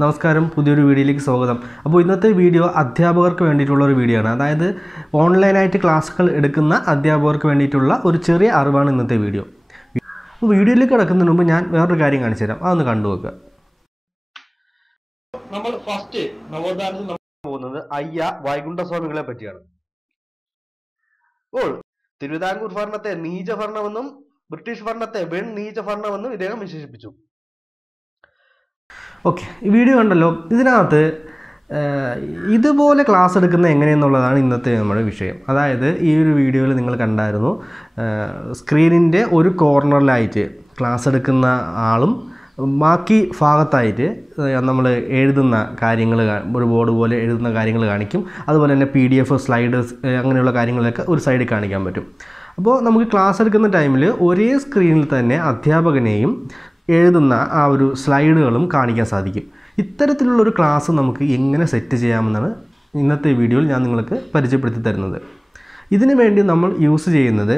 നമസ്കാരം പുതിയൊരു വീഡിയോയിലേക്ക് സ്വാഗതം. അപ്പോൾ ഇന്നത്തെ വീഡിയോ അധ്യാപകർക്ക് വേണ്ടിയിട്ടുള്ള ഒരു വീഡിയോ ആണ്. അതായത് ഓൺലൈനായിട്ട് ക്ലാസ്സുകൾ എടുക്കുന്ന അധ്യാപകർക്ക് വേണ്ടിയിട്ടുള്ള ഒരു ചെറിയ അറിവാണ് ഇന്നത്തെ വീഡിയോ. അപ്പോൾ വീഡിയോയിലേക്ക് കിടക്കുന്നതിന് മുമ്പ് ഞാൻ വേറൊരു കാര്യം കാണിച്ചു തരാം. അതൊന്ന് കണ്ടു നോക്കുക. നമ്മൾ ഫസ്റ്റ് നവോത്ഥാനത്തിൽ പോകുന്നത് അയ്യ വൈകുണ്ഠസ്വാമികളെ പറ്റിയാണ്. അപ്പോൾ തിരുവിതാംകൂർ ഭരണത്തെ നീചഭരണമെന്നും ബ്രിട്ടീഷ് ഭരണത്തെ വെൺ നീചഭരണമെന്നും ഇദ്ദേഹം വിശേഷിപ്പിച്ചു. ഓക്കെ, ഈ വീഡിയോ കണ്ടല്ലോ. ഇതിനകത്ത് ഇതുപോലെ ക്ലാസ് എടുക്കുന്നത് എങ്ങനെയെന്നുള്ളതാണ് ഇന്നത്തെ നമ്മുടെ വിഷയം. അതായത് ഈ ഒരു വീഡിയോയിൽ നിങ്ങൾ കണ്ടായിരുന്നു, സ്ക്രീനിൻ്റെ ഒരു കോർണറിലായിട്ട് ക്ലാസ് എടുക്കുന്ന ആളും ബാക്കി ഭാഗത്തായിട്ട് നമ്മൾ എഴുതുന്ന കാര്യങ്ങൾ, ഒരു ബോർഡ് പോലെ എഴുതുന്ന കാര്യങ്ങൾ കാണിക്കും. അതുപോലെ തന്നെ PDF സ്ലൈഡേഴ്സ് അങ്ങനെയുള്ള കാര്യങ്ങളൊക്കെ ഒരു സൈഡിൽ കാണിക്കാൻ പറ്റും. അപ്പോൾ നമുക്ക് ക്ലാസ് എടുക്കുന്ന ടൈമിൽ ഒരേ സ്ക്രീനിൽ തന്നെ അധ്യാപകനെയും എഴുതുന്ന ആ ഒരു സ്ലൈഡുകളും കാണിക്കാൻ സാധിക്കും. ഇത്തരത്തിലുള്ളൊരു ക്ലാസ് നമുക്ക് എങ്ങനെ സെറ്റ് ചെയ്യാമെന്നാണ് ഇന്നത്തെ വീഡിയോയിൽ ഞാൻ നിങ്ങൾക്ക് പരിചയപ്പെടുത്തി തരുന്നത്. ഇതിനു വേണ്ടി നമ്മൾ യൂസ് ചെയ്യുന്നത്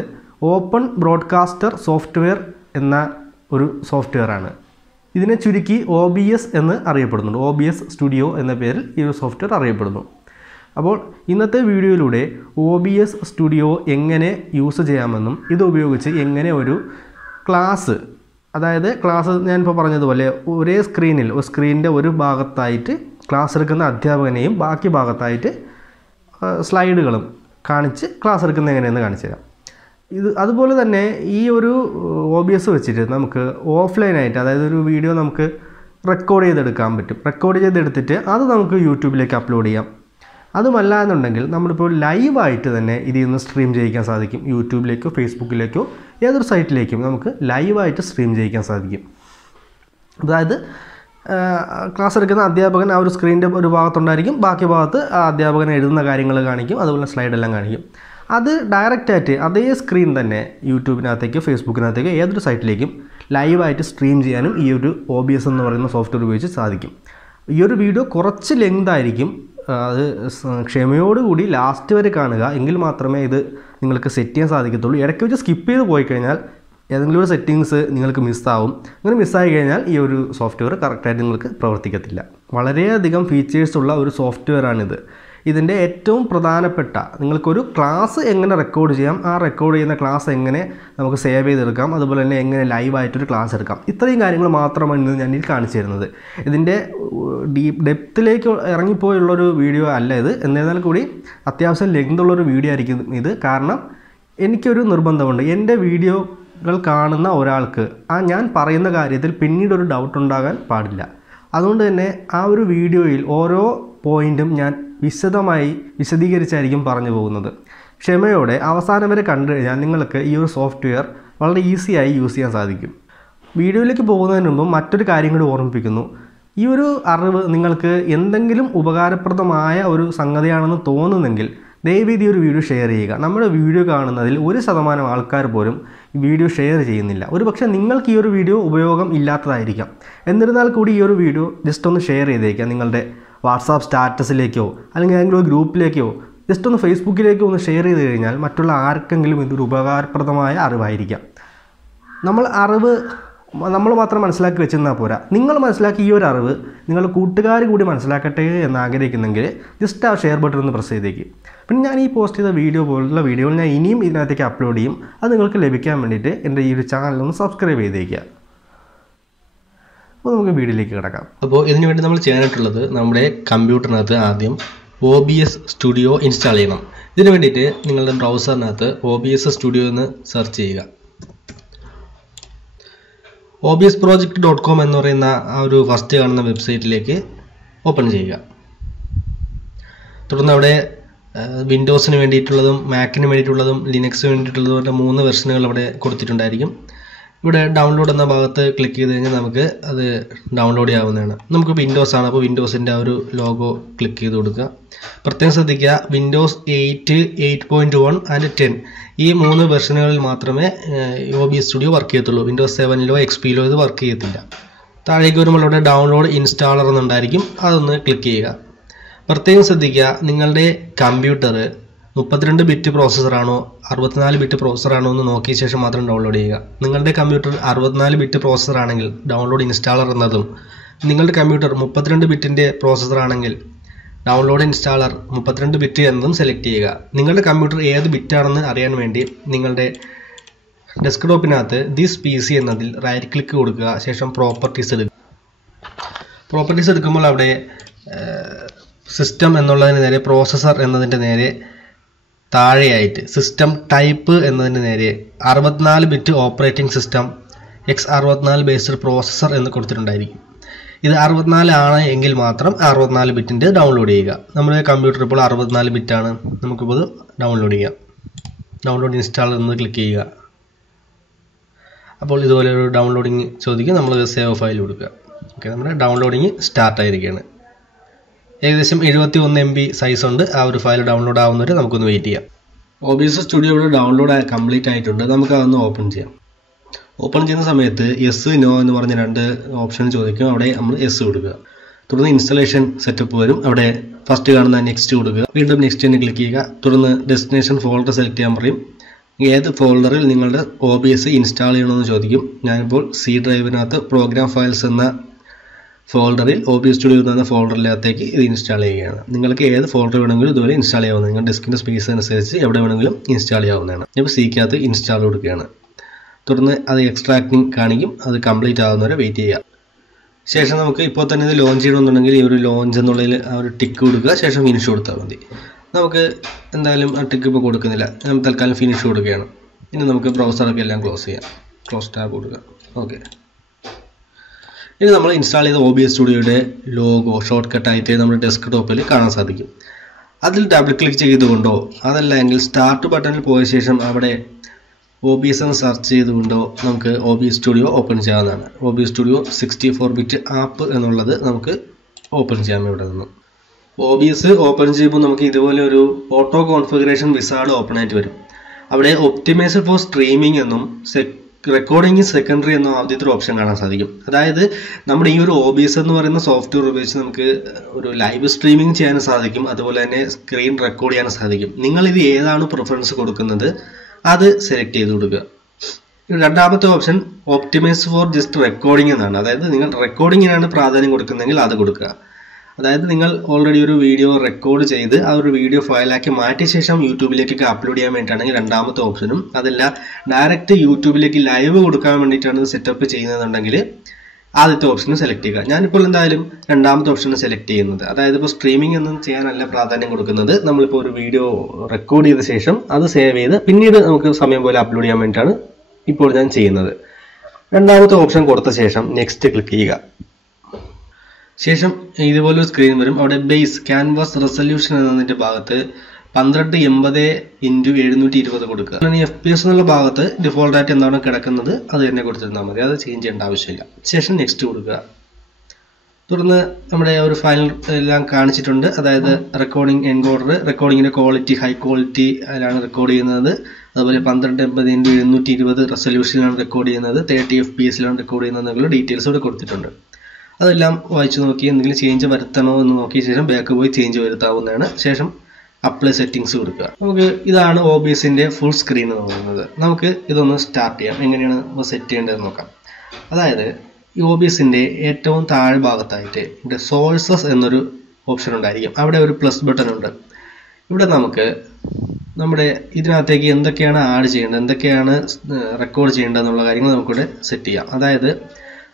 ഓപ്പൺ ബ്രോഡ്കാസ്റ്റർ സോഫ്റ്റ്വെയർ എന്ന ഒരു സോഫ്റ്റ്വെയറാണ്. ഇതിനെ ചുരുക്കി OBS എന്ന് അറിയപ്പെടുന്നുണ്ട്. OBS സ്റ്റുഡിയോ എന്ന പേരിൽ ഈ ഒരു സോഫ്റ്റ്വെയർ അറിയപ്പെടുന്നു. അപ്പോൾ ഇന്നത്തെ വീഡിയോയിലൂടെ OBS സ്റ്റുഡിയോ എങ്ങനെ യൂസ് ചെയ്യാമെന്നും ഇതുപയോഗിച്ച് എങ്ങനെ ഒരു ക്ലാസ്, അതായത് ക്ലാസ് ഞാനിപ്പോൾ പറഞ്ഞതുപോലെ ഒരേ സ്ക്രീനിൽ, സ്ക്രീനിൻ്റെ ഒരു ഭാഗത്തായിട്ട് ക്ലാസ് എടുക്കുന്ന അധ്യാപകനെയും ബാക്കി ഭാഗത്തായിട്ട് സ്ലൈഡുകളും കാണിച്ച് ക്ലാസ് എടുക്കുന്നത് എങ്ങനെയെന്ന് കാണിച്ചു തരാം. അതുപോലെ തന്നെ ഈ ഒരു OBS വെച്ചിട്ട് നമുക്ക് ഓഫ്ലൈനായിട്ട്, അതായത് ഒരു വീഡിയോ നമുക്ക് റെക്കോർഡ് ചെയ്തെടുക്കാൻ പറ്റും. റെക്കോർഡ് ചെയ്തെടുത്തിട്ട് അത് നമുക്ക് യൂട്യൂബിലേക്ക് അപ്ലോഡ് ചെയ്യാം. അതുമല്ല എന്നുണ്ടെങ്കിൽ നമ്മളിപ്പോൾ ലൈവായിട്ട് തന്നെ ഇതിൽ നിന്ന് സ്ട്രീം ചെയ്യിക്കാൻ സാധിക്കും. യൂട്യൂബിലേക്കോ ഫേസ്ബുക്കിലേക്കോ ഏതൊരു സൈറ്റിലേക്കും നമുക്ക് ലൈവായിട്ട് സ്ട്രീം ചെയ്യിക്കാൻ സാധിക്കും. അതായത് ക്ലാസ് എടുക്കുന്ന അധ്യാപകൻ ആ ഒരു സ്ക്രീനിൻ്റെ ഒരു ഭാഗത്തുണ്ടായിരിക്കും, ബാക്കി ഭാഗത്ത് ആ അധ്യാപകൻ എഴുതുന്ന കാര്യങ്ങൾ കാണിക്കും, അതുപോലെ സ്ലൈഡെല്ലാം കാണിക്കും. അത് ഡയറക്റ്റായിട്ട് അതേ സ്ക്രീൻ തന്നെ യൂട്യൂബിനകത്തേക്കോ ഫേസ്ബുക്കിനകത്തേക്കോ ഏതൊരു സൈറ്റിലേക്കും ലൈവായിട്ട് സ്ട്രീം ചെയ്യാനും ഈ ഒരു OBS എന്ന് പറയുന്ന സോഫ്റ്റ്വെയർ ഉപയോഗിച്ച് സാധിക്കും. ഈ ഒരു വീഡിയോ കുറച്ച് ലെങ്ത് ആയിരിക്കും. അത് ക്ഷമയോടുകൂടി ലാസ്റ്റ് വരെ കാണുക, എങ്കിൽ മാത്രമേ ഇത് നിങ്ങൾക്ക് സെറ്റ് ചെയ്യാൻ സാധിക്കത്തുള്ളൂ. ഇടയ്ക്ക് വെച്ച് സ്കിപ്പ് ചെയ്ത് പോയി കഴിഞ്ഞാൽ ഏതെങ്കിലും ഒരു സെറ്റിങ്സ് നിങ്ങൾക്ക് മിസ്സാവും. അങ്ങനെ മിസ്സായി കഴിഞ്ഞാൽ ഈ ഒരു സോഫ്റ്റ്വെയർ കറക്റ്റായിട്ട് നിങ്ങൾക്ക് പ്രവർത്തിക്കത്തില്ല. വളരെയധികം ഫീച്ചേഴ്സുള്ള ഒരു സോഫ്റ്റ്വെയറാണിത്. ഇതിൻ്റെ ഏറ്റവും പ്രധാനപ്പെട്ട, നിങ്ങൾക്കൊരു ക്ലാസ് എങ്ങനെ റെക്കോർഡ് ചെയ്യാം, ആ റെക്കോർഡ് ചെയ്യുന്ന ക്ലാസ് എങ്ങനെ നമുക്ക് സേവ് ചെയ്തെടുക്കാം, അതുപോലെ തന്നെ എങ്ങനെ ലൈവായിട്ടൊരു ക്ലാസ് എടുക്കാം, ഇത്രയും കാര്യങ്ങൾ മാത്രമാണ് ഞാൻ ഇതിൽ കാണിച്ചു തരുന്നത്. ഇതിൻ്റെ ഡെപ്തിലേക്ക് ഇറങ്ങിപ്പോയുള്ളൊരു വീഡിയോ അല്ല ഇത്. എന്നിരുന്നാൽ കൂടി അത്യാവശ്യം ലെങ്തുള്ളൊരു വീഡിയോ ആയിരിക്കും ഇത്. കാരണം എനിക്കൊരു നിർബന്ധമുണ്ട്, എൻ്റെ വീഡിയോകൾ കാണുന്ന ഒരാൾക്ക് ഞാൻ പറയുന്ന കാര്യത്തിൽ പിന്നീടൊരു ഡൗട്ട് ഉണ്ടാകാൻ പാടില്ല. അതുകൊണ്ട് തന്നെ ആ ഒരു വീഡിയോയിൽ ഓരോ പോയിൻറ്റും ഞാൻ വിശദമായി വിശദീകരിച്ചായിരിക്കും പറഞ്ഞു പോകുന്നത്. ക്ഷമയോടെ അവസാനം വരെ കണ്ടു കഴിഞ്ഞാൽ നിങ്ങൾക്ക് ഈ ഒരു സോഫ്റ്റ്വെയർ വളരെ ഈസിയായി യൂസ് ചെയ്യാൻ സാധിക്കും. വീഡിയോയിലേക്ക് പോകുന്നതിന് മുമ്പ് മറ്റൊരു കാര്യം കൂടി ഓർമ്മിപ്പിക്കുന്നു. ഈ ഒരു അറിവ് നിങ്ങൾക്ക് എന്തെങ്കിലും ഉപകാരപ്രദമായ ഒരു സംഗതിയാണെന്ന് തോന്നുന്നെങ്കിൽ ദയവേദി ഒരു വീഡിയോ ഷെയർ ചെയ്യുക. നമ്മുടെ വീഡിയോ കാണുന്നതിൽ 1% ആൾക്കാർ പോലും ഈ വീഡിയോ ഷെയർ ചെയ്യുന്നില്ല. ഒരു പക്ഷേ നിങ്ങൾക്ക് ഈ ഒരു വീഡിയോ ഉപയോഗം ഇല്ലാത്തതായിരിക്കാം. എന്നിരുന്നാൽ കൂടി ഈ ഒരു വീഡിയോ ജസ്റ്റ് ഒന്ന് ഷെയർ ചെയ്തേക്കുക. നിങ്ങളുടെ വാട്സാപ്പ് സ്റ്റാറ്റസിലേക്കോ അല്ലെങ്കിൽ ഏതെങ്കിലും ഒരു ഗ്രൂപ്പിലേക്കോ ജസ്റ്റ് ഒന്ന് ഫേസ്ബുക്കിലേക്കോ ഒന്ന് ഷെയർ ചെയ്ത് കഴിഞ്ഞാൽ മറ്റുള്ള ആർക്കെങ്കിലും ഇതൊരു ഉപകാരപ്രദമായ അറിവായിരിക്കാം. നമ്മൾ മാത്രം മനസ്സിലാക്കി വെച്ചെന്നാൽ പോരാ, നിങ്ങൾ മനസ്സിലാക്കി ഈ ഒരു അറിവ് നിങ്ങളുടെ കൂട്ടുകാർ കൂടി മനസ്സിലാക്കട്ടെ എന്ന് ആഗ്രഹിക്കുന്നെങ്കിൽ ജസ്റ്റ് ആ ഷെയർ ബട്ടൺ ഒന്ന് പ്രസ് ചെയ്തേക്ക്. പിന്നെ ഞാൻ ഈ പോസ്റ്റ് ചെയ്ത വീഡിയോ പോലുള്ള വീഡിയോകൾ ഞാൻ ഇനിയും ഇതിനകത്തേക്ക് അപ്ലോഡ് ചെയ്യും. അത് നിങ്ങൾക്ക് ലഭിക്കാൻ വേണ്ടിയിട്ട് എൻ്റെ ഈ ഒരു ചാനലൊന്ന് സബ്സ്ക്രൈബ് ചെയ്തേക്കുക. അപ്പോൾ നമുക്ക് വീഡിയോയിലേക്ക് കിടക്കാം. അപ്പോൾ ഇതിനു വേണ്ടി നമ്മൾ ചെയ്യാനായിട്ടുള്ളത്, നമ്മുടെ കമ്പ്യൂട്ടറിനകത്ത് ആദ്യം OBS സ്റ്റുഡിയോ ഇൻസ്റ്റാൾ ചെയ്യണം. ഇതിനു വേണ്ടിയിട്ട് നിങ്ങളുടെ ബ്രൗസറിനകത്ത് OBS സ്റ്റുഡിയോ എന്ന് സെർച്ച് ചെയ്യുക. obsproject.com എന്ന് പറയുന്ന ആ ഒരു ഫസ്റ്റ് കാണുന്ന വെബ്സൈറ്റിലേക്ക് ഓപ്പൺ ചെയ്യുക. തുടർന്ന് അവിടെ വിൻഡോസിന് വേണ്ടിയിട്ടുള്ളതും മാക്കിന് വേണ്ടിയിട്ടുള്ളതും ലിനക്സിന് വേണ്ടിയിട്ടുള്ളതും 3 വെർഷനുകൾ അവിടെ കൊടുത്തിട്ടുണ്ടായിരിക്കും. ഇവിടെ ഡൗൺലോഡ് എന്ന ഭാഗത്ത് ക്ലിക്ക് ചെയ്ത് കഴിഞ്ഞാൽ നമുക്ക് അത് ഡൗൺലോഡ് ചെയ്യാവുന്നതാണ്. നമുക്ക് വിൻഡോസ് ആണ്, അപ്പോൾ വിൻഡോസിൻ്റെ ആ ഒരു ലോഗോ ക്ലിക്ക് ചെയ്ത് കൊടുക്കുക. പ്രത്യേകം ശ്രദ്ധിക്കുക, വിൻഡോസ് 8, 8.1 ആൻഡ് 10 ഈ 3 വെർഷനുകളിൽ മാത്രമേ OBS സ്റ്റുഡിയോ വർക്ക് ചെയ്യത്തുള്ളൂ. വിൻഡോസ് 7-ലോ XP-ലോ ഇത് വർക്ക് ചെയ്യത്തില്ല. താഴേക്ക് വരുമ്പോൾ അവിടെ ഡൗൺലോഡ് ഇൻസ്റ്റാളർ എന്നുണ്ടായിരിക്കും, അതൊന്ന് ക്ലിക്ക് ചെയ്യുക. പ്രത്യേകം ശ്രദ്ധിക്കുക, നിങ്ങളുടെ കമ്പ്യൂട്ടർ 32 ബിറ്റ് പ്രോസസ്സറാണോ 64 ബിറ്റ് പ്രോസസ്സറാണോ എന്ന് നോക്കിയ ശേഷം മാത്രം ഡൗൺലോഡ് ചെയ്യുക. നിങ്ങളുടെ കമ്പ്യൂട്ടർ 64 ബിറ്റ് പ്രോസസ്സർ ആണെങ്കിൽ ഡൗൺലോഡ് ഇൻസ്റ്റാളർ എന്നതും നിങ്ങളുടെ കമ്പ്യൂട്ടർ 32 ബിറ്റിൻ്റെ പ്രോസസ്സർ ആണെങ്കിൽ ഡൗൺലോഡ് ഇൻസ്റ്റാളർ 32 ബിറ്റ് എന്നതും സെലക്ട് ചെയ്യുക. നിങ്ങളുടെ കമ്പ്യൂട്ടർ ഏത് ബിറ്റാണെന്ന് അറിയാൻ വേണ്ടി നിങ്ങളുടെ ഡെസ്ക്ടോപ്പിനകത്ത് ദിസ് പി സി എന്നതിൽ റൈറ്റ് ക്ലിക്ക് കൊടുക്കുക. ശേഷം പ്രോപ്പർട്ടീസ് എടുക്കുക. പ്രോപ്പർട്ടീസ് എടുക്കുമ്പോൾ അവിടെ സിസ്റ്റം എന്നുള്ളതിന് നേരെ പ്രോസസ്സർ എന്നതിൻ്റെ നേരെ താഴെയായിട്ട് സിസ്റ്റം ടൈപ്പ് എന്നതിൻ്റെ നേരെ 64 bit operating system x64 based processor എന്ന് കൊടുത്തിട്ടുണ്ടായിരിക്കും. ഇത് 64 ആണ് എങ്കിൽ മാത്രം 64 ബിറ്റിൻ്റെ ഡൗൺലോഡ് ചെയ്യുക. നമ്മുടെ കമ്പ്യൂട്ടർ ഇപ്പോൾ 64 ബിറ്റാണ്. നമുക്കിപ്പോൾ ഡൗൺലോഡ് ചെയ്യാം. ഡൗൺലോഡ് ഇൻസ്റ്റാളർ എന്ന് ക്ലിക്ക് ചെയ്യുക. അപ്പോൾ ഇതുപോലെ ഒരു ഡൗൺലോഡിങ് ചോദിക്കും. നമ്മൾ സേവ് ഫയൽ കൊടുക്കുക. ഓക്കെ, നമ്മുടെ ഡൗൺലോഡിങ് സ്റ്റാർട്ട് ആയിരിക്കുകയാണ്. ഏകദേശം 71 MB സൈസ് ഉണ്ട്. ആ ഒരു ഫയൽ ഡൗൺലോഡ് ആവുന്നവരെ നമുക്കൊന്ന് വെയിറ്റ് ചെയ്യാം. OBS സ്റ്റുഡിയോ ഇവിടെ ഡൗൺലോഡ് കംപ്ലീറ്റ് ആയിട്ടുണ്ട്. നമുക്ക് അതൊന്ന് ഓപ്പൺ ചെയ്യാം. ഓപ്പൺ ചെയ്യുന്ന സമയത്ത് യെസ് നോ എന്ന് പറഞ്ഞ 2 ഓപ്ഷൻ ചോദിക്കും. അവിടെ നമ്മൾ യെസ് കൊടുക്കുക. തുടർന്ന് ഇൻസ്റ്റലേഷൻ സെറ്റപ്പ് വരും. അവിടെ ഫസ്റ്റ് കാണുന്ന നെക്സ്റ്റ് കൊടുക്കുക. വീണ്ടും നെക്സ്റ്റ് തന്നെ ക്ലിക്ക് ചെയ്യുക. തുടർന്ന് ഡെസ്റ്റിനേഷൻ ഫോൾഡർ സെലക്ട് ചെയ്യാൻ പറയും. ഏത് ഫോൾഡറിൽ നിങ്ങളുടെ OBS ഇൻസ്റ്റാൾ ചെയ്യണമെന്ന് ചോദിക്കും. ഞാനിപ്പോൾ സി ഡ്രൈവിനകത്ത് പ്രോഗ്രാം ഫയൽസ് എന്ന ഫോൾഡറിൽ OBS സ്റ്റുഡിയോ എന്ന ഫോൾഡറിനകത്തേക്ക് ഇത് ഇൻസ്റ്റാൾ ചെയ്യുകയാണ്. നിങ്ങൾക്ക് ഏത് ഫോൾഡർ വേണമെങ്കിലും ഇതുപോലെ ഇൻസ്റ്റാൾ ചെയ്യാവുന്നതാണ്. നിങ്ങളുടെ ഡെസ്കിൻ്റെ സ്പേസ് അനുസരിച്ച് എവിടെ വേണമെങ്കിലും ഇൻസ്റ്റാൾ ചെയ്യാവുന്നതാണ്. ഇപ്പോൾ സിക്കകത്ത് ഇൻസ്റ്റാൾ കൊടുക്കുകയാണ്. തുടർന്ന് അത് എക്സ്ട്രാക്റ്റിംഗ് കാണിക്കും. അത് കംപ്ലീറ്റ് ആകുന്നവരെ വെയിറ്റ് ചെയ്യുക. ശേഷം നമുക്ക് ഇപ്പോൾ തന്നെ ഇത് ലോഞ്ച് ചെയ്യണമെന്നുണ്ടെങ്കിൽ ഈ ഒരു ലോഞ്ച് എന്നുള്ളതിൽ ആ ഒരു ടിക്ക് കൊടുക്കുക. ശേഷം ഫിനിഷ് കൊടുത്താൽ മതി. നമുക്ക് എന്തായാലും ആ ടിക്ക് ഇപ്പോൾ കൊടുക്കുന്നില്ല. നമ്മൾ തൽക്കാലം ഫിനിഷ് കൊടുക്കുകയാണ്. ഇനി നമുക്ക് ബ്രൗസറൊക്കെ എല്ലാം ക്ലോസ് ചെയ്യാം. ക്ലോസ് ടാബ് കൊടുക്കുക. ഓക്കെ, ഇനി നമ്മൾ ഇൻസ്റ്റാൾ ചെയ്ത OBS സ്റ്റുഡിയോയുടെ ലോഗോ ഷോർട്ട് കട്ടായിട്ട് നമ്മുടെ ഡെസ്ക്ടോപ്പിൽ കാണാൻ സാധിക്കും. അതിൽ ഡബിൾ ക്ലിക്ക് ചെയ്തുകൊണ്ടോ അതല്ല എങ്കിൽ സ്റ്റാർട്ട് ബട്ടണിൽ പോയ ശേഷം അവിടെ OBS എന്ന് സെർച്ച് ചെയ്തുകൊണ്ടോ നമുക്ക് OBS സ്റ്റുഡിയോ ഓപ്പൺ ചെയ്യാവുന്നതാണ്. OBS സ്റ്റുഡിയോ 64 ബിറ്റ് ആപ്പ് എന്നുള്ളത് നമുക്ക് ഓപ്പൺ ചെയ്യാം. ഇവിടെ നിന്ന് OBS ഓപ്പൺ ചെയ്യുമ്പോൾ നമുക്ക് ഇതുപോലെ ഒരു ഓട്ടോ കോൺഫിഗറേഷൻ വിസാർഡ് ഓപ്പൺ ആയിട്ട് വരും. അവിടെ ഒപ്റ്റിമൈസ്ഡ് ഫോർ സ്ട്രീമിംഗ് എന്നും റെക്കോർഡിംഗ് സെക്കൻഡറി എന്ന ആദ്യത്തെ ഒരു ഓപ്ഷൻ കാണാൻ സാധിക്കും. അതായത് നമ്മുടെ ഈ ഒരു OBS എന്ന് പറയുന്ന സോഫ്റ്റ്വെയർ ഉപയോഗിച്ച് നമുക്ക് ഒരു ലൈവ് സ്ട്രീമിംഗ് ചെയ്യാൻ സാധിക്കും. അതുപോലെ തന്നെ സ്ക്രീൻ റെക്കോർഡ് ചെയ്യാൻ സാധിക്കും. നിങ്ങൾ ഇത് ഏതാണ് പ്രിഫറൻസ് കൊടുക്കുന്നത് അത് സെലക്ട് ചെയ്ത് കൊടുക്കുക. രണ്ടാമത്തെ option optimize for just recording എന്നാണ്. അതായത് നിങ്ങൾ റെക്കോർഡിങ്ങിനാണ് പ്രാധാന്യം കൊടുക്കുന്നതെങ്കിൽ അത് കൊടുക്കുക. അതായത് നിങ്ങൾ ഓൾറെഡി ഒരു വീഡിയോ റെക്കോർഡ് ചെയ്ത് ആ ഒരു വീഡിയോ ഫയലാക്കി മാറ്റിയ ശേഷം യൂട്യൂബിലേക്കൊക്കെ അപ്ലോഡ് ചെയ്യാൻ വേണ്ടിയിട്ടാണെങ്കിൽ രണ്ടാമത്തെ ഓപ്ഷനും, അതല്ല ഡയറക്റ്റ് യൂട്യൂബിലേക്ക് ലൈവ് കൊടുക്കാൻ വേണ്ടിയിട്ടാണ് ഇത് സെറ്റപ്പ് ചെയ്യുന്നതെന്നുണ്ടെങ്കിൽ ആദ്യത്തെ ഓപ്ഷൻ സെലക്ട് ചെയ്യുക. ഞാനിപ്പോൾ എന്തായാലും രണ്ടാമത്തെ ഓപ്ഷൻ സെലക്ട് ചെയ്യുന്നത്. അതായത് ഇപ്പോൾ സ്ട്രീമിംഗ് ഒന്നും ചെയ്യാനല്ല പ്രാധാന്യം കൊടുക്കുന്നത്. നമ്മളിപ്പോൾ ഒരു വീഡിയോ റെക്കോർഡ് ചെയ്ത ശേഷം അത് സേവ് ചെയ്ത് പിന്നീട് നമുക്ക് സമയം പോലെ അപ്ലോഡ് ചെയ്യാൻ വേണ്ടിയിട്ടാണ് ഇപ്പോൾ ഞാൻ ചെയ്യുന്നത്. രണ്ടാമത്തെ ഓപ്ഷൻ കൊടുത്ത ശേഷം നെക്സ്റ്റ് ക്ലിക്ക് ചെയ്യുക. ശേഷം ഇതുപോലൊരു സ്ക്രീൻ വരും. അവിടെ ബേസ് ക്യാൻവാസ് റെസൊല്യൂഷൻ എന്നതിൻ്റെ ഭാഗത്ത് 1280x720 കൊടുക്കുക. FPS എന്നുള്ള ഭാഗത്ത് ഡിഫോൾട്ടായിട്ട് എന്താണ് കിടക്കുന്നത് അത് തന്നെ കൊടുത്തിരുന്നാൽ മതി. അത് ചേഞ്ച് ചെയ്യേണ്ട ആവശ്യമില്ല. ശേഷം നെക്സ്റ്റ് കൊടുക്കുക. തുടർന്ന് നമ്മുടെ ഒരു ഫയൽ എല്ലാം കാണിച്ചിട്ടുണ്ട്. അതായത് റെക്കോർഡിംഗ് എൻകോഡർ, റെക്കോർഡിങ്ങിൻ്റെ ക്വാളിറ്റി ഹൈ ക്വാളിറ്റി അതിലാണ് റെക്കോർഡ് ചെയ്യുന്നത്. അതുപോലെ 1280x720 റെസൊല്യൂഷനിലാണ് റെക്കോർഡ് ചെയ്യുന്നത്. 30 FPS റെക്കോർഡ് ചെയ്യുന്നതെന്നുള്ള ഡീറ്റെയിൽസ് ഇവിടെ കൊടുത്തിട്ടുണ്ട്. അതെല്ലാം വായിച്ചു നോക്കി എന്തെങ്കിലും ചേഞ്ച് വരുത്തണോ എന്ന് നോക്കിയ ശേഷം ബാക്ക് പോയി ചേഞ്ച് വരുത്താവുന്നതാണ്. ശേഷം അപ്ലൈ സെറ്റിംഗ്സ് കൊടുക്കുക. നമുക്ക് ഇതാണ് OBSന്റെ ഫുൾ സ്ക്രീൻ എന്ന് പറയുന്നത്. നമുക്ക് ഇതൊന്ന് സ്റ്റാർട്ട് ചെയ്യാം. എങ്ങനെയാണ് സെറ്റ് ചെയ്യേണ്ടതെന്ന് നോക്കാം. അതായത് ഈ OBSന്റെ ഏറ്റവും താഴെ ഭാഗത്തായിട്ട് ഇവിടെ സോഴ്സസ് എന്നൊരു ഓപ്ഷൻ ഉണ്ടായിരിക്കും. അവിടെ ഒരു പ്ലസ് ബട്ടൺ ഉണ്ട്. ഇവിടെ നമുക്ക് നമ്മുടെ ഇതിനകത്തേക്ക് എന്തൊക്കെയാണ് ആഡ് ചെയ്യേണ്ടത്, എന്തൊക്കെയാണ് റെക്കോർഡ് ചെയ്യേണ്ടത് എന്നുള്ള കാര്യങ്ങൾ നമുക്കിവിടെ സെറ്റ് ചെയ്യാം. അതായത്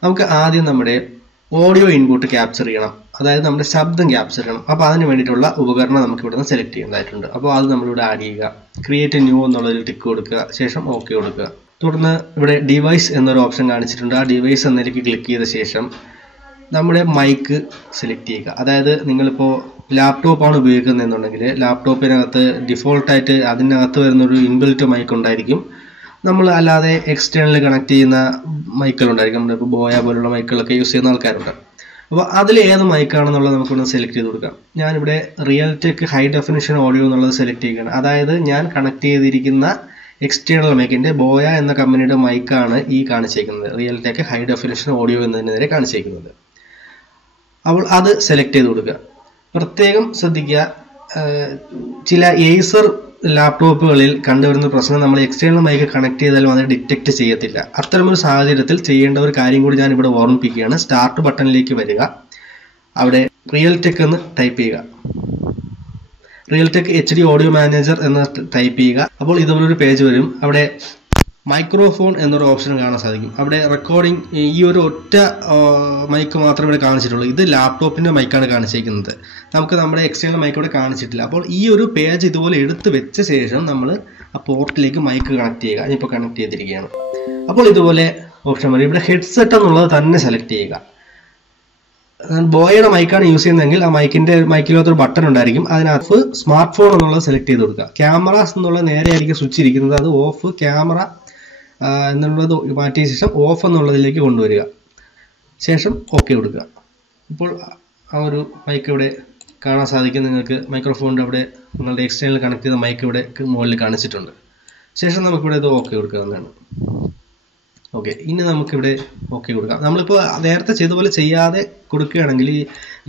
നമുക്ക് ആദ്യം നമ്മുടെ ഓഡിയോ ഇൻപുട്ട് ക്യാപ്ചർ ചെയ്യണം. അതായത് നമ്മുടെ ശബ്ദം ക്യാപ്ചർ ചെയ്യണം. അപ്പോൾ അതിന് വേണ്ടിയിട്ടുള്ള ഉപകരണം നമുക്ക് ഇവിടെ നിന്ന് സെലക്ട് ചെയ്യേണ്ടതായിട്ടുണ്ട്. അപ്പോൾ അത് നമ്മളിവിടെ ആഡ് ചെയ്യുക. ക്രിയേറ്റ് ന്യൂ എന്നുള്ളൊരു ടിക്ക് കൊടുക്കുക. ശേഷം ഓക്കെ കൊടുക്കുക. തുടർന്ന് ഇവിടെ ഡിവൈസ് എന്നൊരു ഓപ്ഷൻ കാണിച്ചിട്ടുണ്ട്. ആ ഡിവൈസ് എന്നതിലേക്ക് ക്ലിക്ക് ചെയ്ത ശേഷം നമ്മുടെ മൈക്ക് സെലക്ട് ചെയ്യുക. അതായത് നിങ്ങളിപ്പോൾ ലാപ്ടോപ്പാണ് ഉപയോഗിക്കുന്നതെന്നുണ്ടെങ്കിൽ ലാപ്ടോപ്പിനകത്ത് ഡിഫോൾട്ടായിട്ട് അതിനകത്ത് വരുന്നൊരു ഇൻബിൽറ്റ് മൈക്ക് ഉണ്ടായിരിക്കും. നമ്മൾ അല്ലാതെ എക്സ്റ്റേണൽ കണക്ട് ചെയ്യുന്ന മൈക്കുകളുണ്ടായിരിക്കും. നമ്മളിപ്പോൾ ബോയ പോലുള്ള മൈക്കുകളൊക്കെ യൂസ് ചെയ്യുന്ന ആൾക്കാരുണ്ട്. അപ്പോൾ അതിൽ ഏത് മൈക്കാണെന്നുള്ളത് നമുക്കൊന്ന് സെലക്ട് ചെയ്ത് കൊടുക്കാം. ഞാനിവിടെ റിയൽടെക് ഹൈ ഡെഫിനിഷൻ ഓഡിയോ എന്നുള്ളത് സെലക്ട് ചെയ്യുകയാണ്. അതായത് ഞാൻ കണക്ട് ചെയ്തിരിക്കുന്ന എക്സ്റ്റേണൽ മൈക്കിൻ്റെ ബോയ എന്ന കമ്പനിയുടെ മൈക്കാണ് ഈ കാണിച്ചേക്കുന്നത്. റിയൽടെക് ഹൈ ഡെഫിനിഷൻ ഓഡിയോ എന്നതിനെതിരെ കാണിച്ചേക്കുന്നത്. അപ്പോൾ അത് സെലക്ട് ചെയ്ത് കൊടുക്കുക. പ്രത്യേകം ശ്രദ്ധിക്കുക, ചില എയ്സർ ലാപ്ടോപ്പുകളിൽ കണ്ടുവരുന്ന പ്രശ്നം നമ്മൾ എക്സ്റ്റേണൽ മൈക്ക് കണക്ട് ചെയ്താലും അത് ഡിറ്റക്ട് ചെയ്യത്തില്ല. അത്തരമൊരു സാഹചര്യത്തിൽ ചെയ്യേണ്ട ഒരു കാര്യം കൂടി ഞാൻ ഇവിടെ ഓർമ്മിപ്പിക്കുകയാണ്. സ്റ്റാർട്ട് ബട്ടണിലേക്ക് വരിക, അവിടെ റിയൽടെക് എന്ന് ടൈപ്പ് ചെയ്യുക. റിയൽടെക് HD ഓഡിയോ മാനേജർ എന്ന് ടൈപ്പ് ചെയ്യുക. അപ്പോൾ ഇതുപോലൊരു പേജ് വരും. അവിടെ മൈക്രോഫോൺ എന്നൊരു ഓപ്ഷൻ കാണാൻ സാധിക്കും. അവിടെ റെക്കോർഡിംഗ്, ഈ ഒരു ഒറ്റ മൈക്ക് മാത്രമേ ഇവിടെ കാണിച്ചിട്ടുള്ളൂ. ഇത് ലാപ്ടോപ്പിൻ്റെ മൈക്കാണ് കാണിച്ചിരിക്കുന്നത്. നമുക്ക് നമ്മുടെ എക്സ്റ്റേണൽ മൈക്ക് ഇവിടെ കാണിച്ചിട്ടില്ല. അപ്പോൾ ഈ ഒരു പേജ് ഇതുപോലെ എടുത്ത് വെച്ച ശേഷം നമ്മൾ ആ പോർട്ടിലേക്ക് മൈക്ക് കണക്ട് ചെയ്യുക. ഞാനിപ്പോൾ കണക്ട് ചെയ്തിരിക്കുകയാണ്. അപ്പോൾ ഇതുപോലെ ഓപ്ഷൻ വരും. ഇവിടെ ഹെഡ്സെറ്റ് എന്നുള്ളത് തന്നെ സെലക്ട് ചെയ്യുക. ബോയയുടെ മൈക്കാണ് യൂസ് ചെയ്യുന്നതെങ്കിൽ ആ മൈക്കിലൊരു ബട്ടൺ ഉണ്ടായിരിക്കും. അതിനകത്ത് സ്മാർട്ട് ഫോൺ എന്നുള്ളത് സെലക്ട് ചെയ്ത് കൊടുക്കുക. ക്യാമറാസ് എന്നുള്ളത് നേരെ ആയിരിക്കും സ്വിച്ച് ഇരിക്കുന്നത്. അത് ഓഫ്, ക്യാമറ എന്നുള്ളത് മാറ്റിയ ശേഷം ഓഫ് എന്നുള്ളതിലേക്ക് കൊണ്ടുവരിക. ശേഷം ഓക്കെ കൊടുക്കുക. ഇപ്പോൾ ആ ഒരു മൈക്ക് ഇവിടെ കാണാൻ സാധിക്കും. നിങ്ങൾക്ക് മൈക്രോഫോണിൻ്റെ അവിടെ നിങ്ങളുടെ എക്സ്റ്റേണൽ കണക്ട് ചെയ്ത മൈക്ക് ഇവിടെ മുകളിൽ കാണിച്ചിട്ടുണ്ട്. ശേഷം നമുക്കിവിടെ ഇത് ഓക്കെ കൊടുക്കാവുന്നതാണ്. ഓക്കെ, ഇനി നമുക്കിവിടെ ഓക്കെ കൊടുക്കാം. നമ്മളിപ്പോൾ നേരത്തെ ചെയ്ത പോലെ ചെയ്യാതെ കൊടുക്കുകയാണെങ്കിൽ ഈ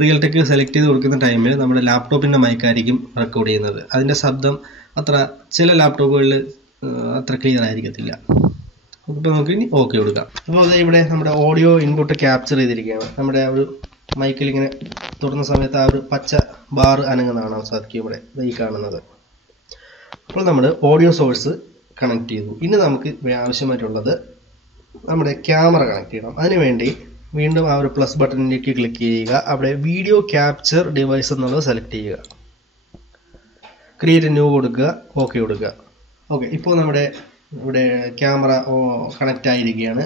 റിയൽടെക് സെലക്ട് ചെയ്ത് കൊടുക്കുന്ന ടൈമിൽ നമ്മുടെ ലാപ്ടോപ്പിൻ്റെ മൈക്കായിരിക്കും റെക്കോർഡ് ചെയ്യുന്നത്. അതിൻ്റെ ശബ്ദം ചില ലാപ്ടോപ്പുകളിൽ അത്ര ക്ലിയർ ആയിരിക്കത്തില്ല. അപ്പോൾ നമുക്ക് ഇനി ഓക്കെ കൊടുക്കാം. അപ്പോൾ അത് ഇവിടെ നമ്മുടെ ഓഡിയോ ഇൻപുട്ട് ക്യാപ്ചർ ചെയ്തിരിക്കുകയാണ്. നമ്മുടെ ആ ഒരു മൈക്കിൽ ഇങ്ങനെ തൊടുന്ന സമയത്ത് ആ ഒരു പച്ച ബാർ അനങ്ങുന്നതാണ് സാധിക്കും ഇവിടെ ഈ കാണുന്നത്. അപ്പോൾ നമ്മൾ ഓഡിയോ സോഴ്സ് കണക്ട് ചെയ്തു. ഇനി നമുക്ക് ആവശ്യമായിട്ടുള്ളത് നമ്മുടെ ക്യാമറ കണക്ട് ചെയ്യണം. അതിനുവേണ്ടി വീണ്ടും ആ ഒരു പ്ലസ് ബട്ടണിലേക്ക് ക്ലിക്ക് ചെയ്യുക. അവിടെ വീഡിയോ ക്യാപ്ചർ ഡിവൈസ് എന്നുള്ളത് സെലക്ട് ചെയ്യുക. ക്രിയേറ്റ് ന്യൂ കൊടുക്കുക, ഓക്കെ കൊടുക്കുക. ഓക്കെ, ഇപ്പോൾ നമ്മുടെ ഇവിടെ ക്യാമറ കണക്റ്റ് ആയിരിക്കുകയാണ്.